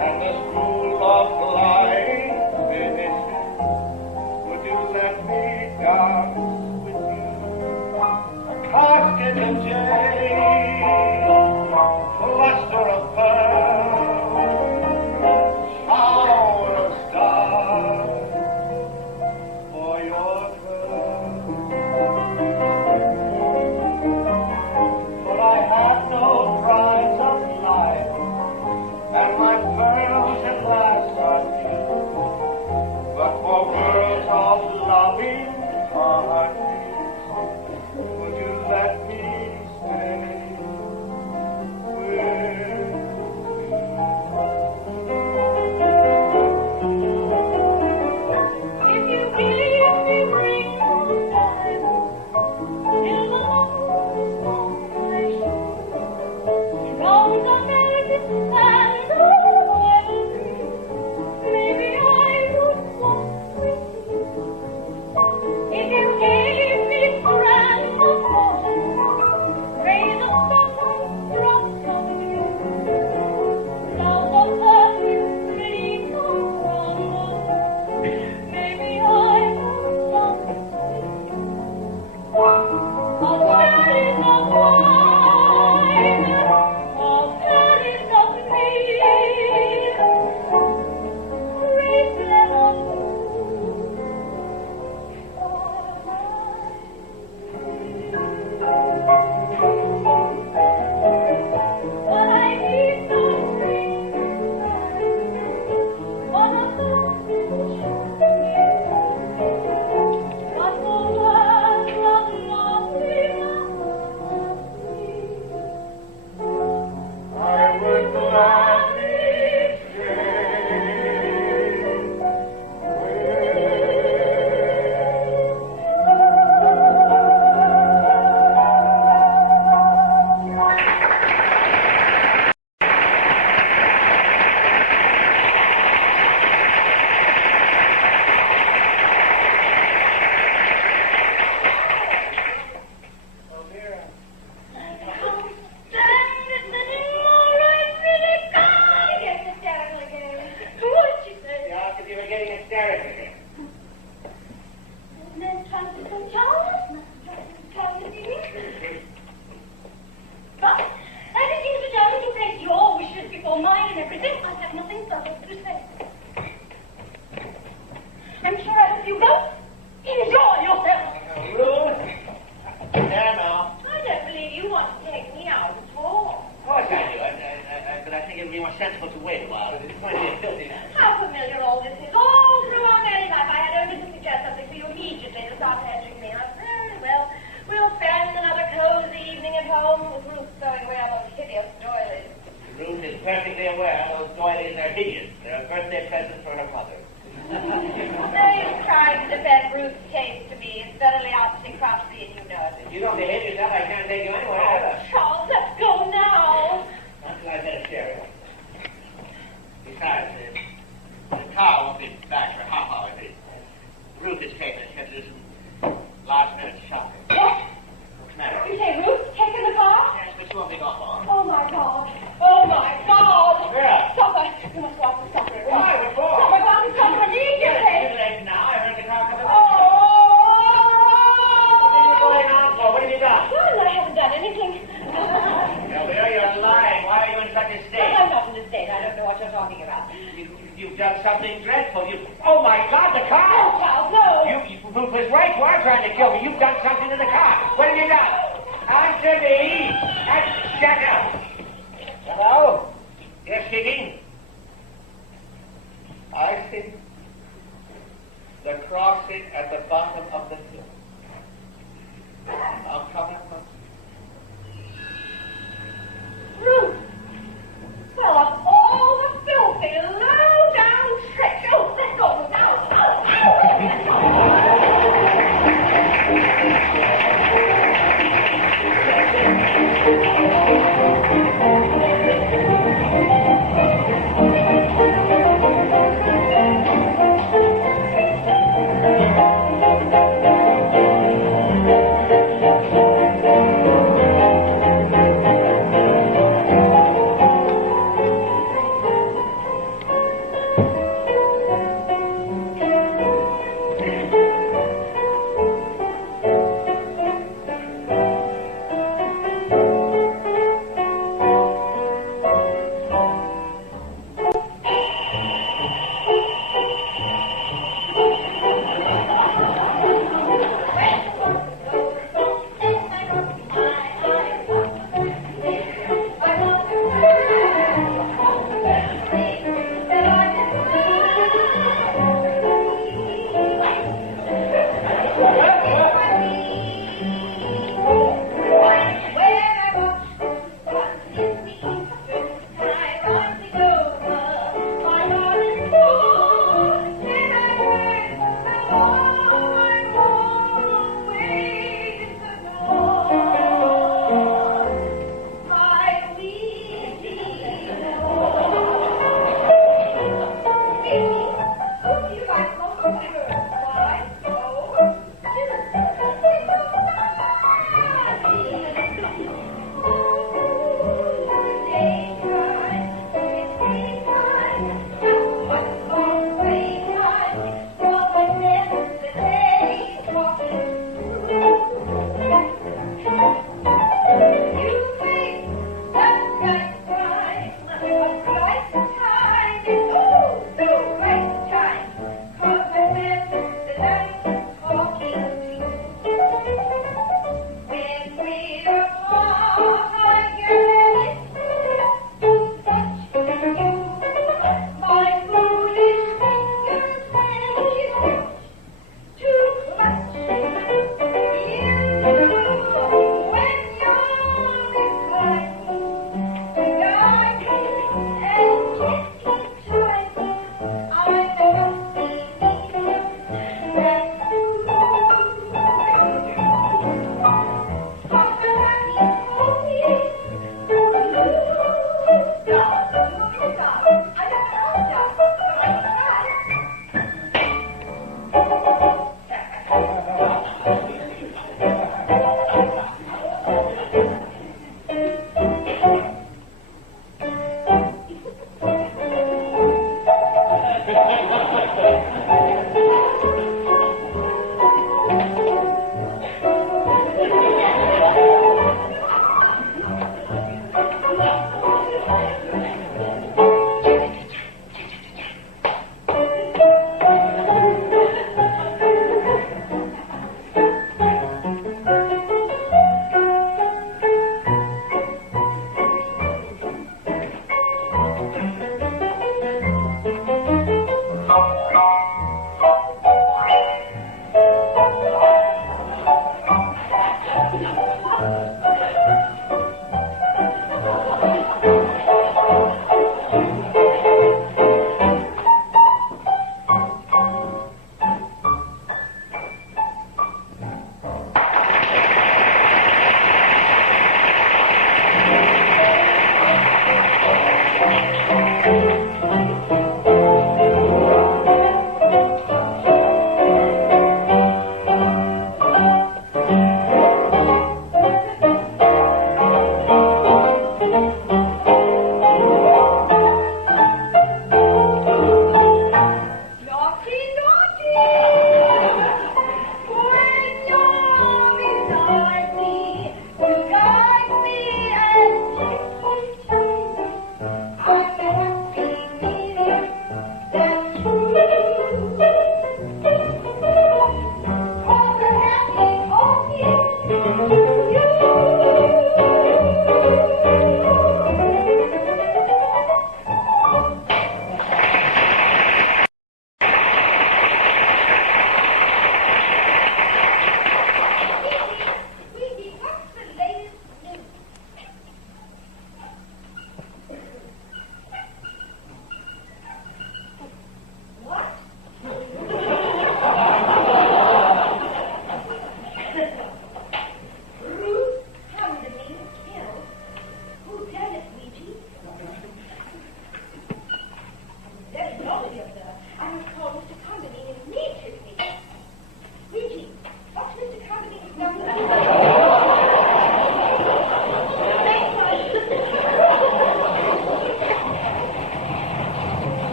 And the school of life Would you let me stay with you? If you give me rings of diamonds, till the longest on my shore, wrongs are merited and avoided, maybe I would walk with you. If you gave me strands of gold, rays of sunlight dropped from you, clouds of perfume fleeting from the maybe I would walk with you. Of cherries of wine, of cherries of need, bracelet of but I need no strings, but a thousand but the words of lovely I would gladly stay I'm sure I hope you both enjoy yourself. Ruth? There now. I don't believe you want to take me out at all. Of course I do. But I think it would be more sensible to wait a while. There's plenty of filthiness. How familiar all this is. All through our married life, I had only to suggest something for you immediately to start answering me. Very well. We'll spend another cozy evening at home with Ruth throwing away all those hideous doilies. Ruth is perfectly aware those doilies are hideous. They're a birthday present for her mother. They're trying to defend Ruth's taste to me. It's verily opposite crotchety, and you know it. If you don't behave yourself, I can't take you anywhere either. Charles, let's go now. Not till I've had a stereo. Besides, the car won't be back for a half hour. Ruth is taking it. She had to do some last-minute shopping. What? What's the matter? You say Ruth's taking the car? Yes, but she won't be gone long. Oh, my God. Oh, my God. Yeah. Stop it. You must walk and stop it. Why? What for? Stop it. Walk and stop it immediately. It's late now. I heard the car coming. Oh. What are you going on for? What have you done? Well, I haven't done anything. Now, there you're lying. Why are you in such a Well, state? I'm not in a state. I don't know what you're talking about. You've done something dreadful. Oh, my God, the No, car! Charles, no. Ruth was right. You are trying to kill me. You've done something to the car. What have you done? Answer me. Shut up. Hello? Yes, speaking. I see the crossing at the bottom of the hill. I'll come at once. Ruth. Well, of all the filthy, low-down tricks. Oh, let's go now.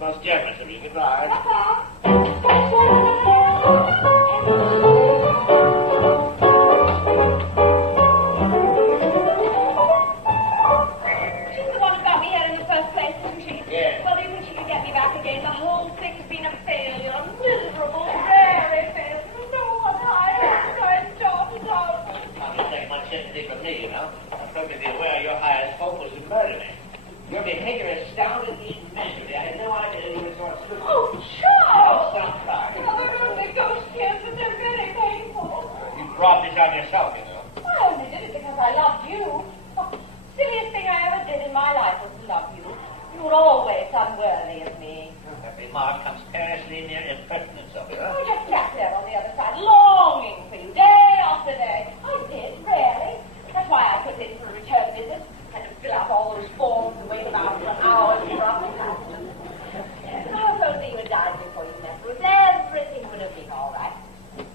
Most generous of you. Goodbye. yourself, you know. I only did it because I loved you. The silliest thing I ever did in my life was to love you. You were always unworthy of me. That remark comes perilously near impertinence of you. I just sat there on the other side, longing for you, day after day. I did, really. That's why I put in for a return visit. Had to fill out all those forms and wait about for hours for applications. Suppose only you had died before you met Ruth, everything would have been all right.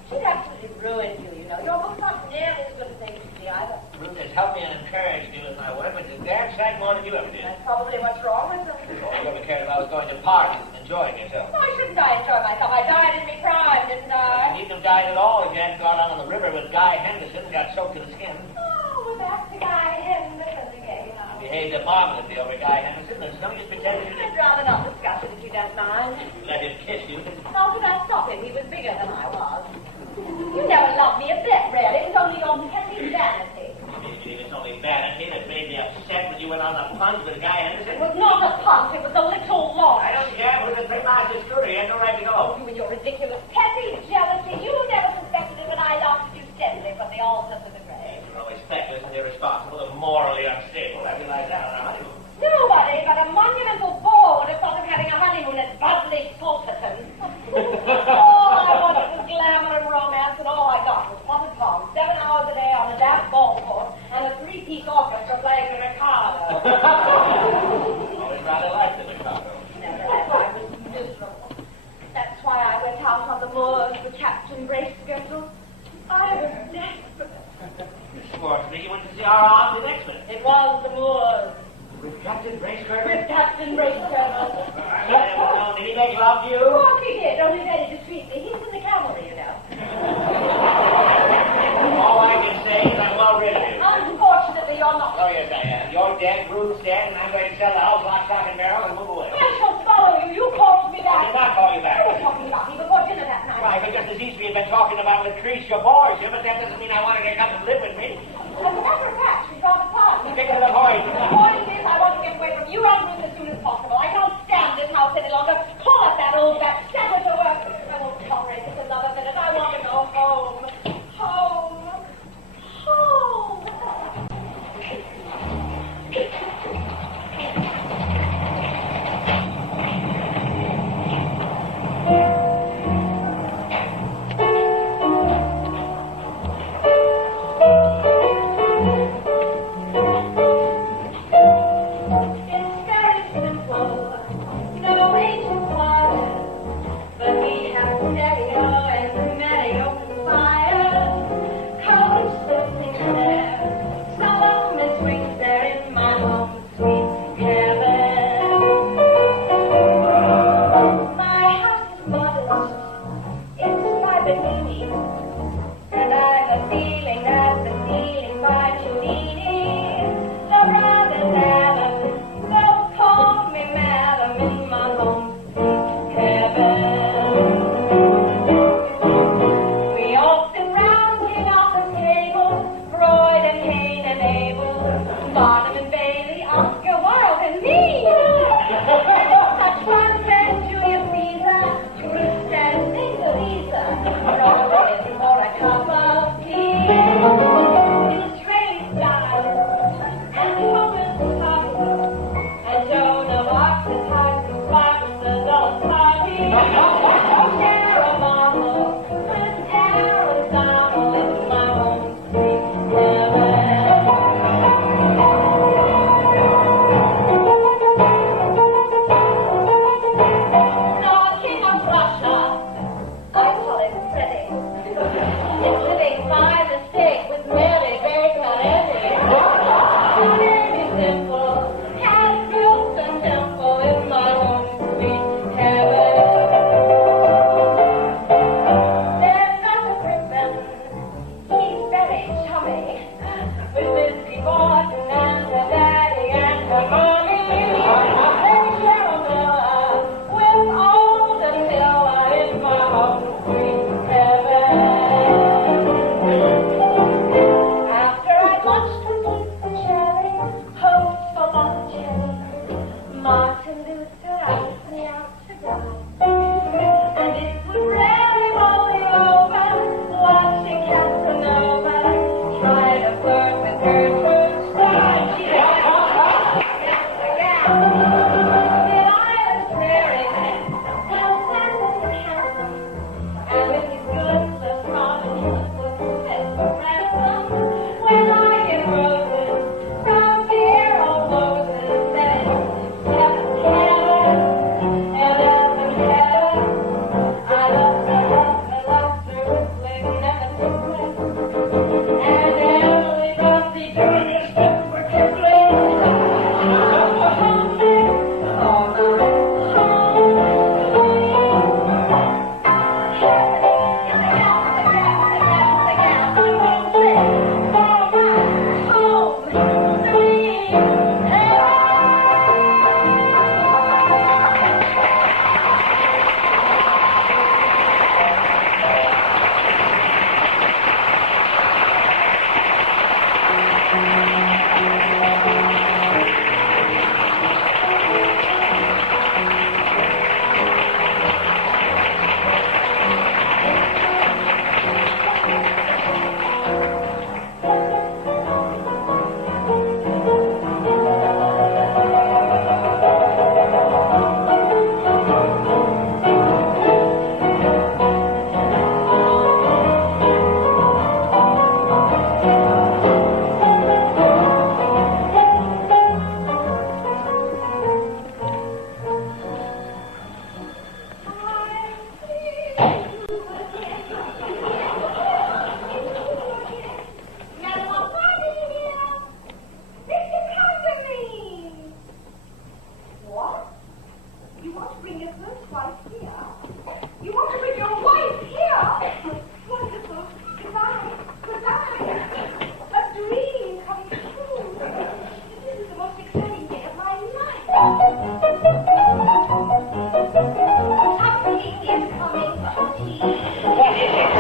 She'd absolutely ruined you, you know. Your book's not nearly as good as they used to be either. Ruth has helped me and encouraged me with my work, but the damn sight more than you ever did. That's probably what's wrong with them. All you ever cared about was going to parties and enjoying yourself. Why shouldn't I enjoy myself? I died in me prime, didn't You I? needn't have died at all if you hadn't gone out on the river with Guy Henderson and got soaked to the skin. Oh, we're back to Guy Henderson again, you know. You behaved marvelously over Guy Henderson. There's no use pretending you I'd didn't. rather not discuss it if you don't mind. Let him kiss you. How could I stop him? He was bigger than I was. You never loved me a bit, really. It was only your petty vanity. It's only vanity that made me upset when you went on the punch with Guy Henderson. It was not a punch, it was a little launch. I don't care. It was a pretty scooter. You had no right to go. You and your ridiculous petty jealousy. You never suspected it when I laughed at you steadily from the altar to the grave. You're always feckless and irresponsible and morally unstable. I realize that on our honeymoon. Nobody but a monumental bore would have thought of having a honeymoon at Budley Salterton. All I wanted was glamour and romance, and all I got was potted palms, 7 hours a day on a damp golf course, and a 3-piece orchestra playing the Mikado. Always rather liked the Mikado. Nevertheless, I was miserable. That's why I went out on the moors with Captain Bracegirdle. I was desperate. You swore to me you went to see our aunt in Exmouth. It was the moors. With Captain Bracegirdle? With Captain Bracegirdle. Did he make love to you? Of course he did, only very discreetly. He's in the cavalry, you know. All I can say is I'm well rid of you. Unfortunately, you're not. Oh, yes, I am. You're dead, Ruth's dead, and I'm going to sell the house, lock, stock, and barrel, and move away. I shall follow you. You called me I back. did not call you back. You were talking about me before dinner that night. Why, I could just as easily have been talking about Lucretia Borgia, but that doesn't mean I wanted her to come and live with me. As a matter of fact, she's rather fun. Stick to the point. The point is, I want to get away from you and Ruth as soon as possible. I can't stand this house any longer. Call up that old bat. Set her to work. I won't tolerate this another minute. I want to go home. Home. Home. Broadway for a cup of tea. What is it?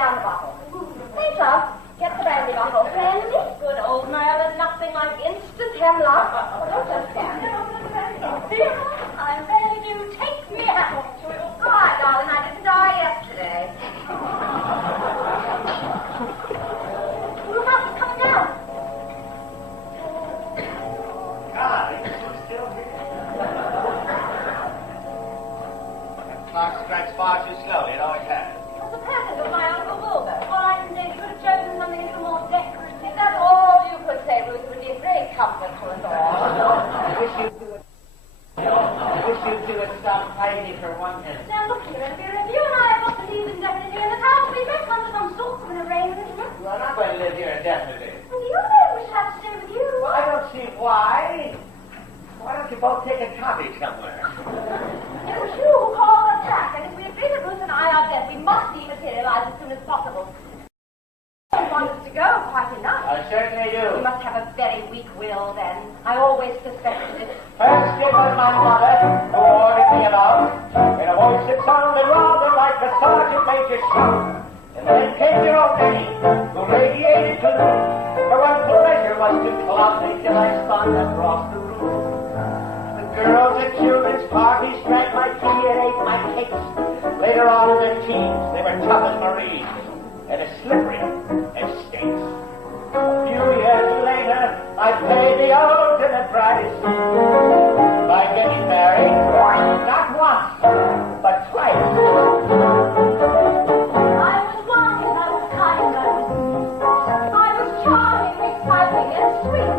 down the bottle. Thanks, love. Get the brandy bottle. Brandy? Good old Noel, there's nothing like instant Hemlock. Don't just stand there. I'm ready to take me out. God, darling, I didn't die yesterday. Look out, he's coming down. God, are you still here? That clock strikes far too slowly. It always has. What's the present of my Uncle Wilbur? Well, I can say you could have chosen something a little more decorative. That's all you could say, Ruth. It would be a great comfort to us all. I wish you'd do it. Stop fighting for 1 minute. Now, look here, Elvira, if you and I have got to leave indefinitely in this house, we best come to some sort of an arrangement. We're not going to live here indefinitely. Well, you know we should have to stay with you. Well, I don't see why. Why don't you both take a cottage somewhere? It was you who called us back, and if we agree that Ruth and I are dead, we must dematerialize as soon as possible. You want us to go quite enough. I certainly You do. must have a very weak will, then. I always suspected it. First it was my mother who ordered me about in a voice that sounded rather like a sergeant major shout. And then came your old Nanny, who radiated gloom. Her one pleasure was to club me till I spun across the room. The girls at children's parties drank my tea and ate my cakes. Later on in their teens, they were tough as Marines and as slippery as steaks. A few years later, I paid the ultimate price by getting married, not once, but twice. I was wise, I was kind, I was sweet. I was charming, exciting, and sweet.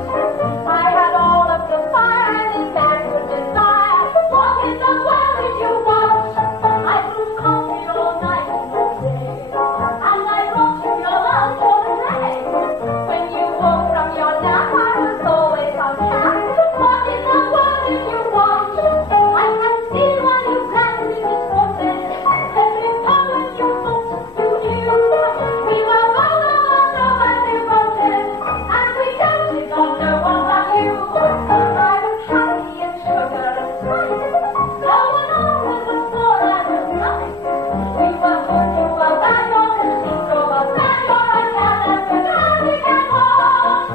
I had all of the fire any man could desire. What in the world did you want? I brewed coffee all night and all day, and I brought you your love for the day. When you woke from your nap, I was always on tap. What in the world did you want? I had seen what you planned in this process. Every moment you thought you knew. We were both on nobody wanted, and we doubted on no one but you. I was happy and sugar and spice. No one offered was more, I was nice. We were good, you were bad, you're a secret, you're bad, you're a cat, and we're nothing at all.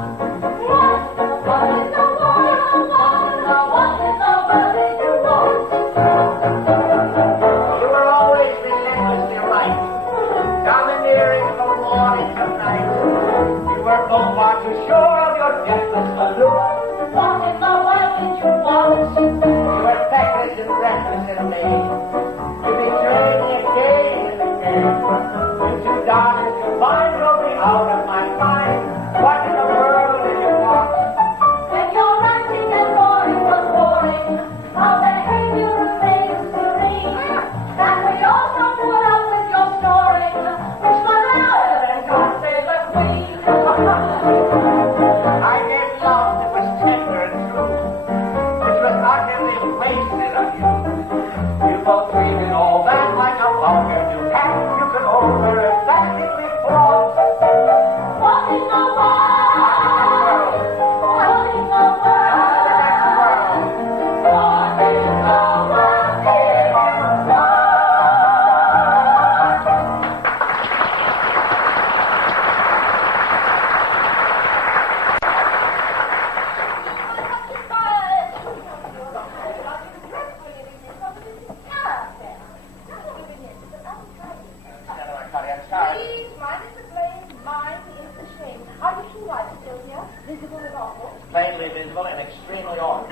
What in the world, what in the world did you want? You were always relentlessly right, domineering from morning to night. You were both far too sure of your deathless allure. What in the world did you want? You were feckless and reckless and vain. You betrayed me again and again. You two darlings combined drove me out of my mind. What in the world did you want? When your writing and drawing was boring, our behavior remained serene. And we also put up with your snoring, which was louder than God Save the Queen. I gave love that was tender and true, which was utterly wasted on you. You both treated all that like a vulgar new cat. You could over effectively fall. What in the world? What in the world? What in the world did you want? Please, mine is the blame, mine is the shame. Are you two lights still here? Visible and awful? Plainly visible and extremely awkward.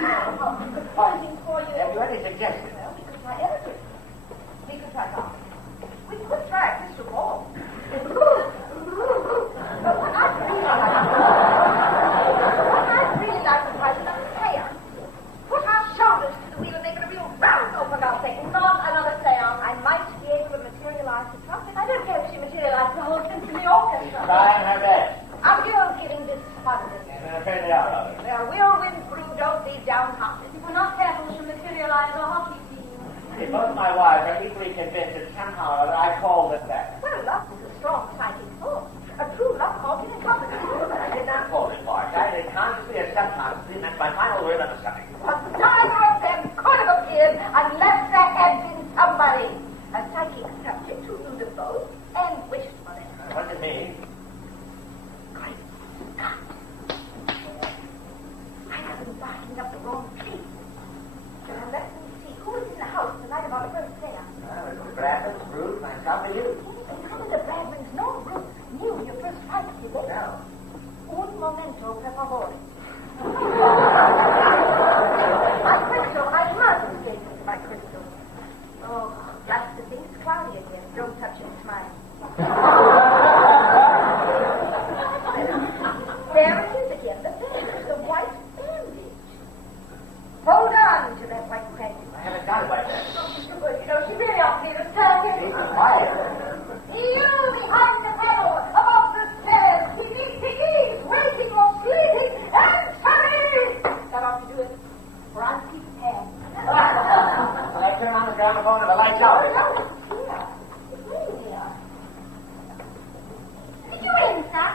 Pointing for you. Have you any suggestions? Well, we could try everything. We could try coffee. We could try a crystal ball. But what I'd really like to try is another seance. Put our shoulders to the wheel and make it a real round, oh, for God's sake. Not another seance. I might be able to materialize the trumpet. I don't care if she materialized the whole symphony orchestra. Trying her best. Our girls getting despondent. And I'm afraid they are of it. Their will win through, don't be downhearted. If we're not careful, she'll materialize a hockey team. See, both my wives are equally convinced that somehow or other I called them back. Well, love is a strong psychic force. A true love calls in company. I did not call it Mark. I did consciously or subconsciously, and that's my final word on the subject. But neither of them could have appeared unless there had been somebody. A psychic subject who knew them both and wished for them. What does it mean? I gramophone and the lights out. Did you hear me, sir?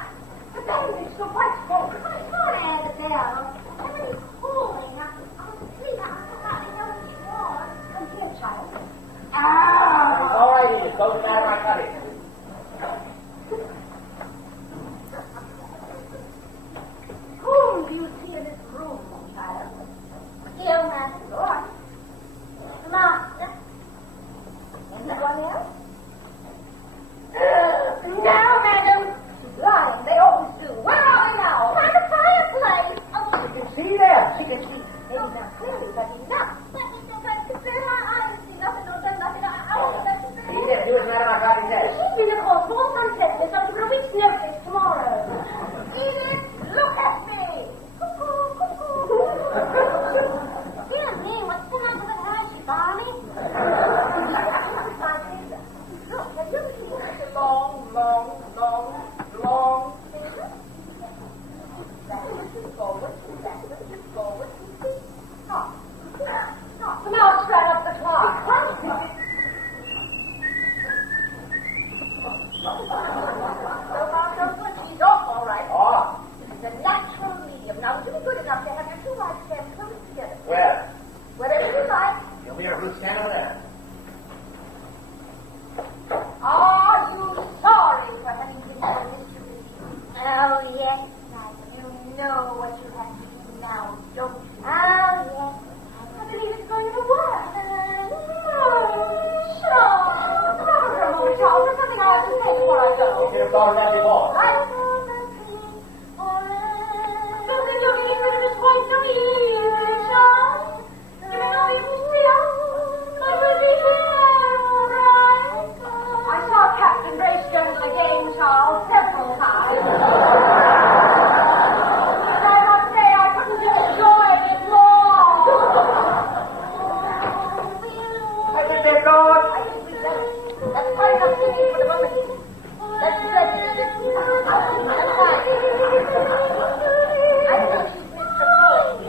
The bell is so quite strong. I saw it at the bell. Somebody's calling. I'll sleep. I know what you want. Come here, child. It's all right, Edith. Go to Madame Arcadi. Whom do you see in this room, child? You, Master. Go on. The master. Anyone else? No, madam. Lying. They always do. Where are they now? By the fireplace. Oh, She can see them. She can see. maybe not clearly, but enough. That was so kind to say. I see nothing, no done nothing. I won't let you say. Edith, do as Madame Arcadi says. She's been to call full sunset. There's something for a week's notice tomorrow. Edith, look at me. Cuckoo, cuckoo. Dear me, what's the matter with her? She balmy? Look, have you ever seen such a long finger? Backwards, forwards, backwards, stop. Stop. The mouse ran up the clock. So far, so good. She's off all right. Oh, This is a natural medium. Now, would you be good enough to have your two eyes stand close together? where? Whatever you like. You'll be her Ruth stand over there. Are you sorry for having been so mystery? Oh, yes, you know what you have to do now, don't you? Oh, yes. I believe it's going to work. Sure. Never a moment, Charles. There's something I have to say before I go. You could have thought of that before. Something to get rid of this once a week, Charles. You know you still, but we'll be there, all right? I saw Captain Bracewell in the game, Charles, several times. And I must say I couldn't enjoy it more. I think they're gone. I think we better. That's quite enough singing for the moment. Let's let it. That's fine. I think she's missed her point.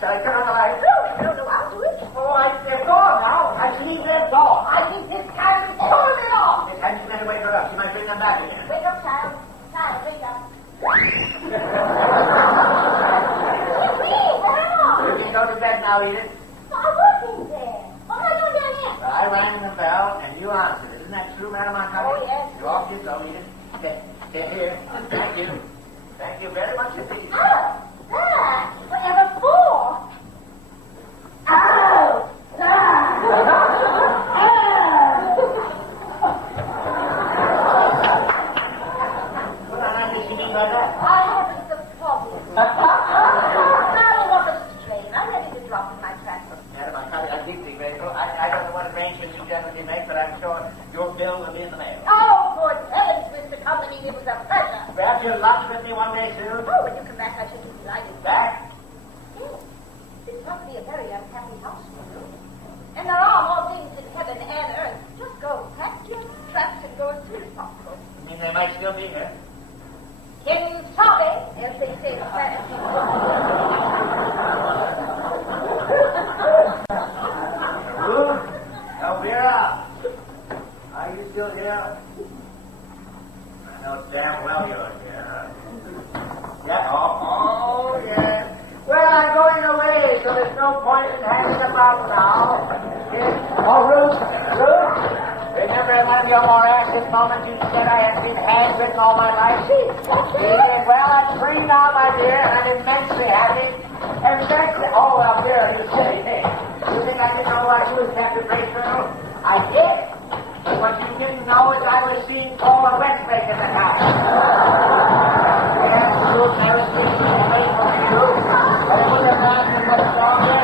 Shall I turn on the light? No, I'll do it. Oh, they're gone now. I see they're gone. I think this time is totally off. Miss Hanson better wait for us. She might bring them back again. Wake up, child. Child, wake up. You can go to bed now, Edith. I wasn't there. What am I doing down here? I rang the bell and you answered. Isn't that true, Madame Arcadi? Oh, yes. You off your go, Edith. Here. Thank you. Thank you very much indeed. Oh, that. Whatever for? Oh, What on earth does she mean by that? I haven't the problem. Now, what a strain. I'm ready to drop in my tracks. Madam Arcadi, I'm deeply grateful. I don't know what arrangements you gentlemen make, but I'm sure your bill will be in the mail. Oh, good heavens, Mr. Company, it was a pleasure. Perhaps you'll lunch with me one day soon. Oh, when you come back, I shall be delighted. Back? Yes. This must be a very unhappy house for you. And there are more things in heaven and earth. Just go, pack your traps and go as soon as possible. You mean they might still be here? Quien sabe, as they say in Spanish. Ruth? Elvira? Are you still here? I know damn well you're here. Yeah, oh, yeah. Well, I'm going away, so there's no point in hanging about now. Oh, Ruth, remember at one of your more active moments you said I had been handwritten all my life? Well, I'm free now, my dear, and I'm immensely happy. Oh, well, dear, you say, hey, you think I didn't know what you was Captain Bracewell? I did. But what you didn't know is I was seeing Paula Westbrook in the house. Yes, Ruth, I was seeing him away from you. But it would have not been much longer.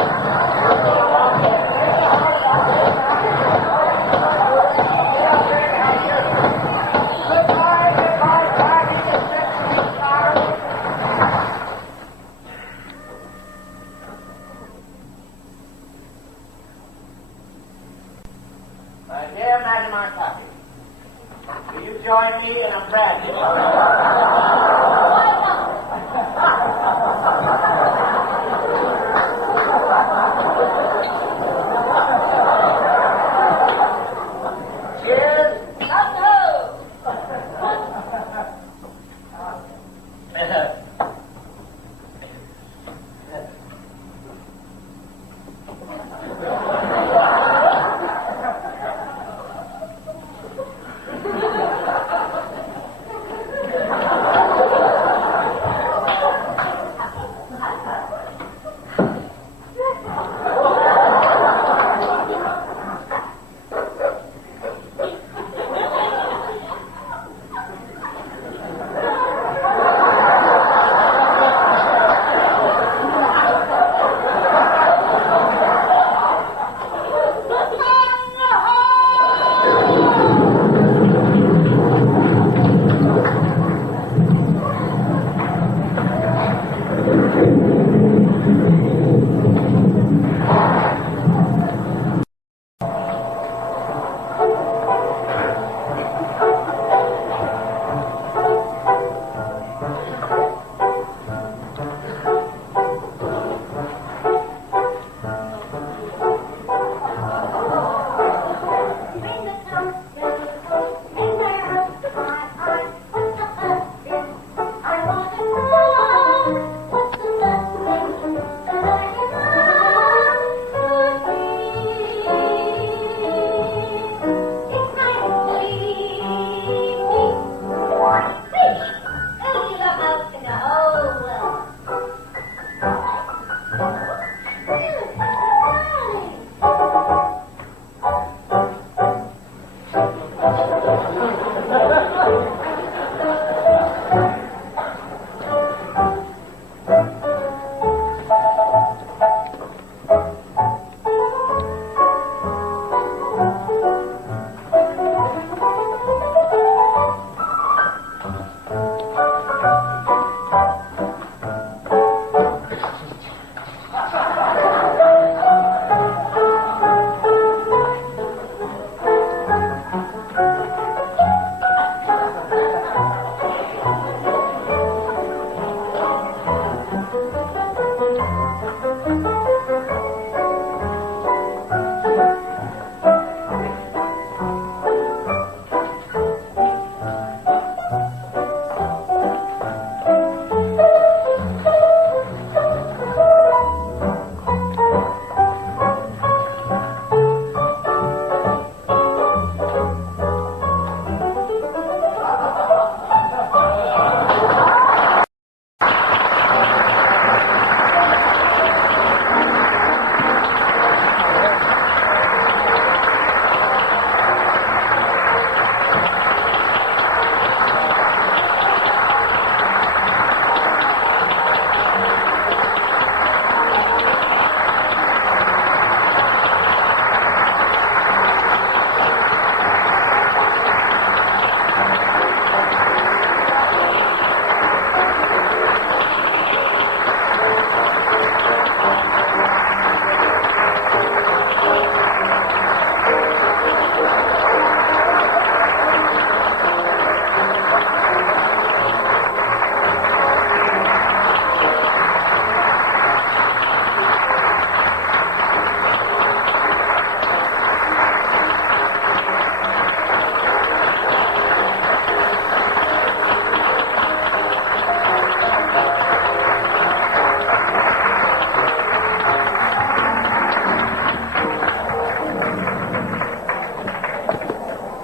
My dear Madame Arcadi, will you join me in a prayer?